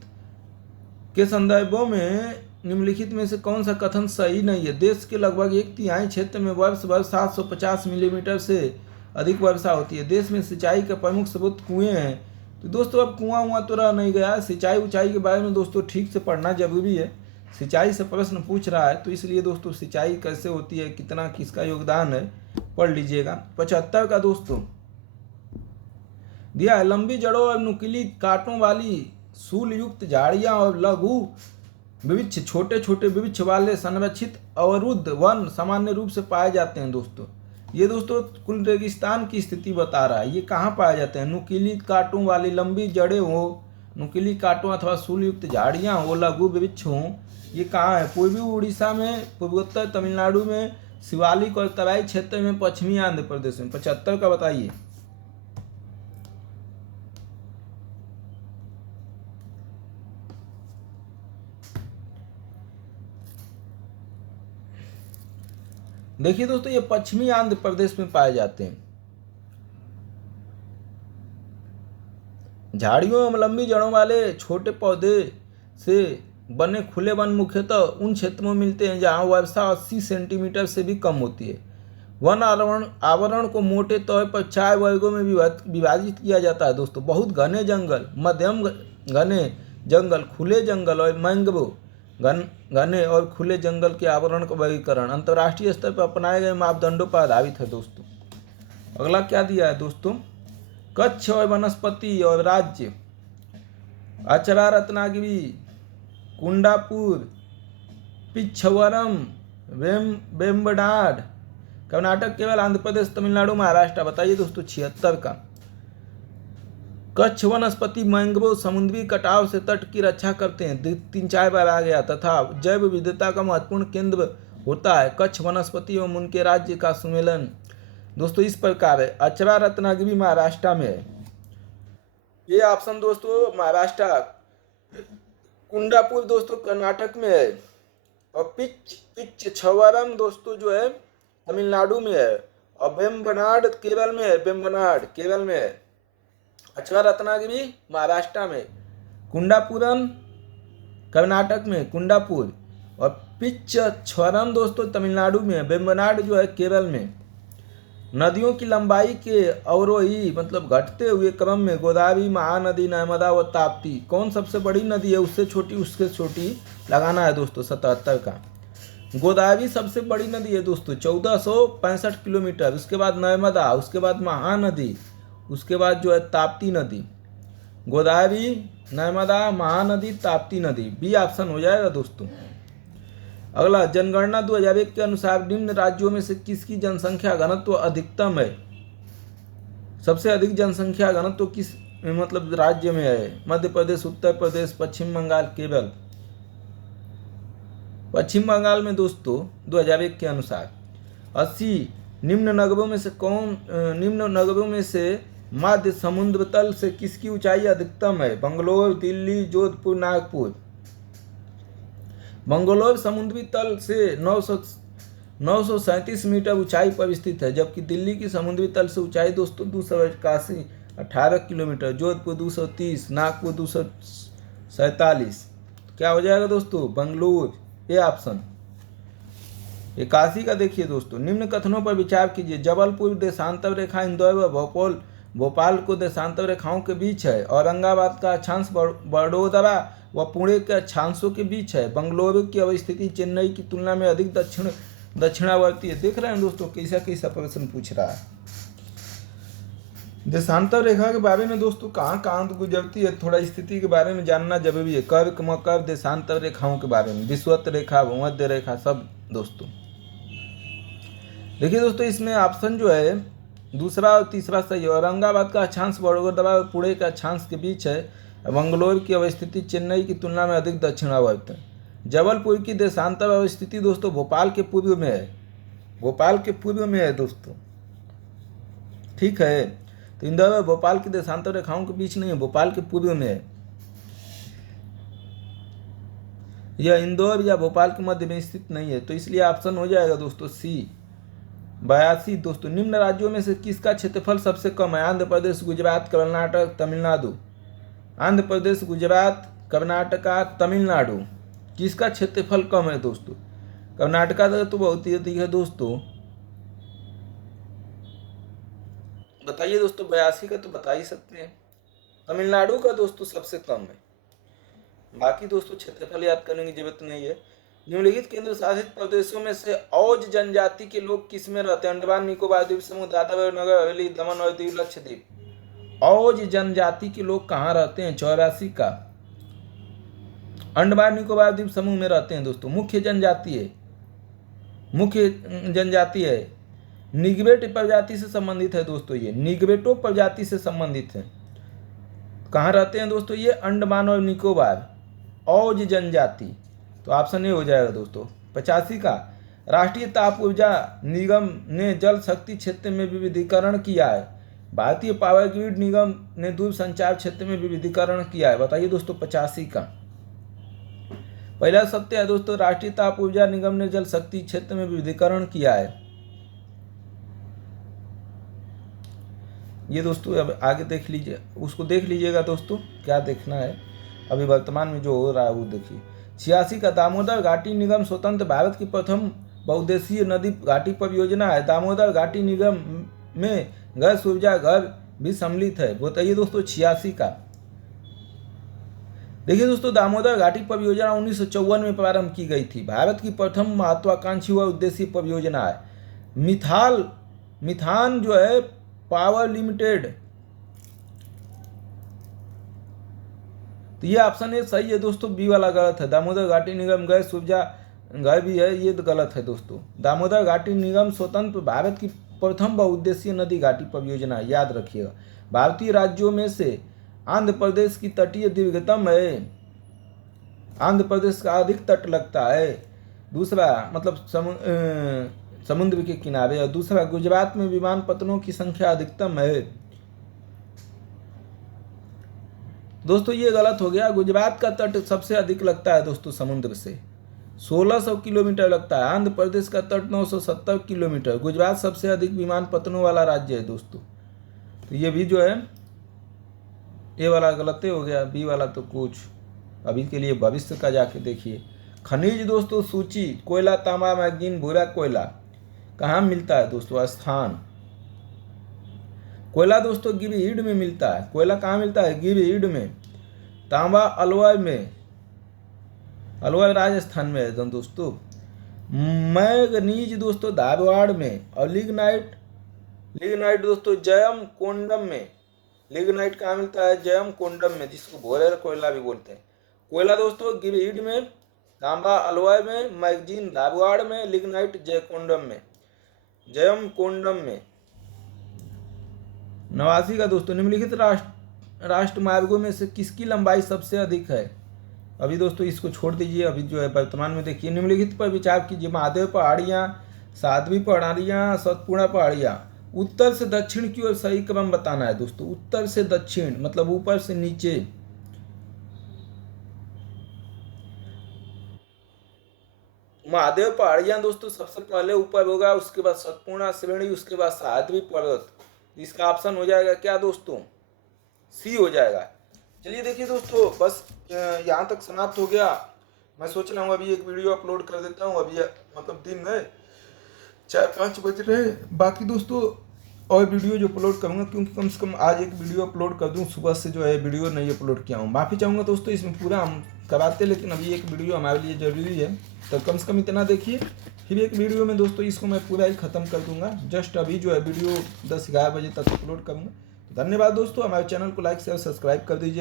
के संदर्भों में निम्नलिखित में से कौन सा कथन सही नहीं है? देश के लगभग 1/3 क्षेत्र में वर्ष भर 750 मिलीमीटर से अधिक वर्षा होती है। देश में सिंचाई के प्रमुख स्रोत कुएं हैं। तो दोस्तों अब कुआं तो रह नहीं गया। सिंचाई ऊंचाई के बारे में दोस्तों ठीक से पढ़ना जरूरी है। सिंचाई से प्रश्न पूछ रहा है तो इसलिए दोस्तों सिंचाई कैसे होती है, कितना किसका योगदान है, पढ़ लीजिएगा। 75 का दोस्तों दिया है। लंबी जड़ों और नुकीली कांटों वाली सूल युक्त झाड़ियां और लघु वृक्ष, छोटे छोटे वृक्ष वाले संरक्षित अवरुद्ध वन सामान्य रूप से पाए जाते हैं दोस्तों। ये दोस्तों कुल रेगिस्तान की स्थिति बता रहा है। ये कहाँ पाए जाते हैं? नुकीली कांटों वाली लंबी जड़ें हो, नुकीली कांटों अथवा सूल युक्त झाड़ियाँ हो, लघु वृक्ष हों। ये कहाँ है? पूर्वी उड़ीसा में, पूर्वोत्तर तमिलनाडु में, शिवालिक और तराई क्षेत्र में, पश्चिमी आंध्र प्रदेश में। 75 का बताइए। देखिए दोस्तों ये पश्चिमी आंध्र प्रदेश में पाए जाते हैं। झाड़ियों एवं लंबी जड़ों वाले छोटे पौधे से बने खुले वन मुख्यतः उन क्षेत्रों में मिलते हैं जहां वर्षा 80 सेंटीमीटर से भी कम होती है। वन आवरण को मोटे तौर पर 4 वर्गों में विभाजित किया जाता है दोस्तों। बहुत घने जंगल, मध्यम घने जंगल, खुले जंगल और मैंग्रोव घने और खुले जंगल के आवरण का वर्गीकरण अंतर्राष्ट्रीय स्तर पर अपनाए गए मापदंडों पर आधारित है दोस्तों। अगला क्या दिया है दोस्तों? कच्छ और वनस्पति और राज्य। अचरा, रत्नागिरी, कुंडापुर, पिच्छवरम, वेम्बनाड। कर्नाटक, केरल, आंध्र प्रदेश, तमिलनाडु, महाराष्ट्र। बताइए दोस्तों 76 का। कच्छ वनस्पति मैंग्रोव समुद्री कटाव से तट की रक्षा करते हैं। 3-4 बार आ गया। तथा जैव विविधता का महत्वपूर्ण केंद्र होता है। कच्छ वनस्पति एवं उनके राज्य का सुमेलन दोस्तों इस प्रकार है। अचरा रत्नागिरी महाराष्ट्र में है। ये ऑप्शन दोस्तों महाराष्ट्र। कुंडापुर दोस्तों कर्नाटक में है। और पिच्छवरम दोस्तों जो है तमिलनाडु में है। और वेम्बनाड केरल में है। वेम्बनाड केरल में है। अचरा रत्नागिरी महाराष्ट्र में, कुंडापुरम कर्नाटक में कुंडापुर, और पिच्छवरम दोस्तों तमिलनाडु में, वेम्बनाड जो है केरल में। नदियों की लंबाई के अवरोही मतलब घटते हुए क्रम में गोदावरी, महानदी, नर्मदा व ताप्ती। कौन सबसे बड़ी नदी है? उससे छोटी उससे छोटी लगाना है दोस्तों 77 का। गोदावरी सबसे बड़ी नदी है दोस्तों 1465 किलोमीटर। उसके बाद नर्मदा, उसके बाद महानदी, उसके बाद जो है ताप्ती नदी। गोदावरी, नर्मदा, महानदी, ताप्ती नदी। बी ऑप्शन हो जाएगा दोस्तों। अगला जनगणना 2001 के अनुसार निम्न राज्यों में से किसकी जनसंख्या घनत्व अधिकतम है? सबसे अधिक जनसंख्या घनत्व किस मतलब राज्य में है? मध्य प्रदेश, उत्तर प्रदेश, पश्चिम बंगाल, केरल। पश्चिम बंगाल में दोस्तों 2001 के अनुसार 80 निम्न नगरों में से मध्य समुद्र तल से किसकी ऊंचाई अधिकतम है? बंगलोर, दिल्ली, जोधपुर, नागपुर। बंगलोर समुद्री तल से 937 मीटर ऊंचाई पर स्थित है, जबकि दिल्ली की समुद्री तल से ऊंचाई दोस्तों 281 18 किलोमीटर, जोधपुर 230, नागपुर 247। क्या हो जाएगा दोस्तों? बंगलोर। ये ऑप्शन। 81 का देखिए दोस्तों, निम्न कथनों पर विचार कीजिए। जबलपुर देशांतर रेखा इंदौर व भोपाल को देशांतर रेखाओं के बीच है। औरंगाबाद का अक्षांश बड़ोदरा व पुणे के अक्षांशों के बीच है। बंगलुरु की अवस्थिति चेन्नई की तुलना में अधिक दक्षिणावर्ती है। देख रहे हैं दोस्तों कैसा कैसा प्रश्न पूछ रहा है। देशांतर रेखा के बारे में दोस्तों कहाँ कहाँ तो गुजरती है, थोड़ा स्थिति के बारे में जानना जरूरी है। कब देशांतर रेखाओं के बारे में, विषुवत रेखा, भूमध्य रेखा, सब दोस्तों। देखिए दोस्तों, इसमें ऑप्शन जो है दूसरा और तीसरा सही है। औरंगाबाद का अक्षांश बड़ोदरा और पुणे का अक्षांश के बीच है। बंगलौर की अवस्थिति चेन्नई की तुलना में अधिक दक्षिणावर्त है। जबलपुर की देशांतर अवस्थिति दोस्तों भोपाल के पूर्व में है। भोपाल के पूर्व में है दोस्तों, ठीक है। तो इंदौर और भोपाल की देशांतर रेखाओं के बीच नहीं है, भोपाल के पूर्व में है। यह इंदौर या भोपाल के मध्य में स्थित नहीं है, तो इसलिए ऑप्शन हो जाएगा दोस्तों सी 82 दोस्तों। निम्न राज्यों में से किसका क्षेत्रफल सबसे कम है? आंध्र प्रदेश, गुजरात, कर्नाटक, तमिलनाडु। आंध्र प्रदेश, गुजरात, कर्नाटका, तमिलनाडु, किसका क्षेत्रफल कम है दोस्तों? कर्नाटका का तो बहुत ही अधिक है दोस्तों। बताइए दोस्तों, 82 का तो बता ही सकते हैं। तमिलनाडु का दोस्तों सबसे कम है। बाकी दोस्तों क्षेत्रफल याद करने की जरूरत नहीं है। निम्नलिखित केंद्र शासित प्रदेशों में से औज जनजाति के लोग किस में रहते हैं? अंडमान निकोबार द्वीप समूह, दादरा और नगर हवेली, दमन और दीव, लक्षद्वीप। औज जनजाति के लोग कहाँ रहते हैं? 84 का अंडमान निकोबार द्वीप समूह में रहते हैं दोस्तों। मुख्य जनजाति है निग्रेट प्रजाति से संबंधित है दोस्तों। ये निग्रेटो प्रजाति से संबंधित है। कहाँ रहते हैं दोस्तों? ये अंडमान और निकोबार, औज जनजाति। तो ऑप्शन ए हो जाएगा दोस्तों। 85 का राष्ट्रीय ताप ऊर्जा निगम ने जल शक्ति क्षेत्र में विविधीकरण किया है। भारतीय पावर ग्रिड निगम ने दूर संचार क्षेत्र में विविधीकरण किया है। बताइए दोस्तों 85 का। पहला सत्य है दोस्तों, राष्ट्रीय ताप ऊर्जा निगम ने जल शक्ति क्षेत्र में विविधीकरण किया है। ये दोस्तों अब आगे देख लीजिए, उसको देख लीजिएगा दोस्तों, क्या देखना है अभी वर्तमान में जो हो रहा है वो देखिए। 86 का दामोदर घाटी निगम स्वतंत्र भारत की प्रथम बहुउद्देशीय नदी घाटी परियोजना है। दामोदर घाटी निगम में गैस ऊर्जा घर भी सम्मिलित है। बताइए दोस्तों 86 का। देखिए दोस्तों, दामोदर घाटी परियोजना 1954 में प्रारंभ की गई थी। भारत की प्रथम महत्वाकांक्षी व उद्देशीय परियोजना है। मिथान जो है पावर लिमिटेड, तो ये ऑप्शन ए सही है दोस्तों। बी वाला गलत है। दामोदर घाटी निगम गैस ऊर्जा घर भी है, ये तो गलत है दोस्तों। दामोदर घाटी निगम स्वतंत्र भारत की प्रथम बहुउद्देशीय नदी घाटी परियोजना, याद रखिएगा। भारतीय राज्यों में से आंध्र प्रदेश की तटीय दीर्घतम है। आंध्र प्रदेश का अधिक तट लगता है, दूसरा मतलब समुद्र के किनारे, और दूसरा गुजरात में विमानपत्तनों की संख्या अधिकतम है। दोस्तों ये गलत हो गया। गुजरात का तट सबसे अधिक लगता है दोस्तों समुद्र से, 1600 किलोमीटर लगता है। आंध्र प्रदेश का तट 970 किलोमीटर। गुजरात सबसे अधिक विमानपत्तनों वाला राज्य है दोस्तों। तो ये भी जो है ए वाला गलत हो गया। बी वाला तो कुछ अभी के लिए भविष्य का जाके देखिए। खनिज दोस्तों सूची, कोयला, तांबा, मैग्नीज, भूरा कोयला कहाँ मिलता है दोस्तों? स्थान। कोयला दोस्तों गिरिडीह में मिलता है। कोयला कहाँ मिलता है? गिरिडीह में। तांबा अलवर में, अलवर राजस्थान में है दोस्तों। मैग्नीज दोस्तों धारवाड़ में, और लिग्नाइट दोस्तों जयम कोंडम में। लिग्नाइट कहाँ मिलता है? जयम कोंडम में, जिसको भोरे कोयला भी बोलते हैं। कोयला दोस्तों गिरिडीह में, तांबा अलवर में, मैग्नीज धारवाड़ में, लिग्नाइट जयम कोंडम में। 89 का दोस्तों, निम्नलिखित राष्ट्र मार्गों में से किसकी लंबाई सबसे अधिक है? अभी दोस्तों इसको छोड़ दीजिए, अभी जो है वर्तमान में देखिए। निम्नलिखित पर विचार कीजिए। महादेव पहाड़ियाँ, साध्वी पहाड़ियाँ, सतपुड़ा पहाड़ियाँ। उत्तर से दक्षिण की ओर सही क्रम बताना है दोस्तों। उत्तर से दक्षिण मतलब ऊपर से नीचे। महादेव पहाड़ियाँ दोस्तों सबसे पहले ऊपर होगा, उसके बाद सतपुड़ा श्रेणी, उसके बाद साध्वी पर्वत। इसका ऑप्शन हो जाएगा क्या दोस्तों? सी हो जाएगा। चलिए देखिए दोस्तों, बस यहाँ तक समाप्त हो गया। मैं सोच रहा हूँ अभी एक वीडियो अपलोड कर देता हूँ। अभी मतलब दिन है 4-5 बज रहे हैं। बाकी दोस्तों और वीडियो जो अपलोड करूँगा, क्योंकि कम से कम आज एक वीडियो अपलोड कर दूँ, सुबह से जो है वीडियो नहीं अपलोड किया हूँ। माफ़ी चाहूँगा दोस्तों, इसमें पूरा हम कराते, लेकिन अभी एक वीडियो हमारे लिए ज़रूरी है, तो कम से कम इतना देखिए। फिर एक वीडियो में दोस्तों इसको मैं पूरा ही ख़त्म कर दूँगा। जस्ट अभी जो है वीडियो 10-11 बजे तक अपलोड करूँगा। तो धन्यवाद दोस्तों, हमारे चैनल को लाइक शेयर सब्सक्राइब कर दीजिए।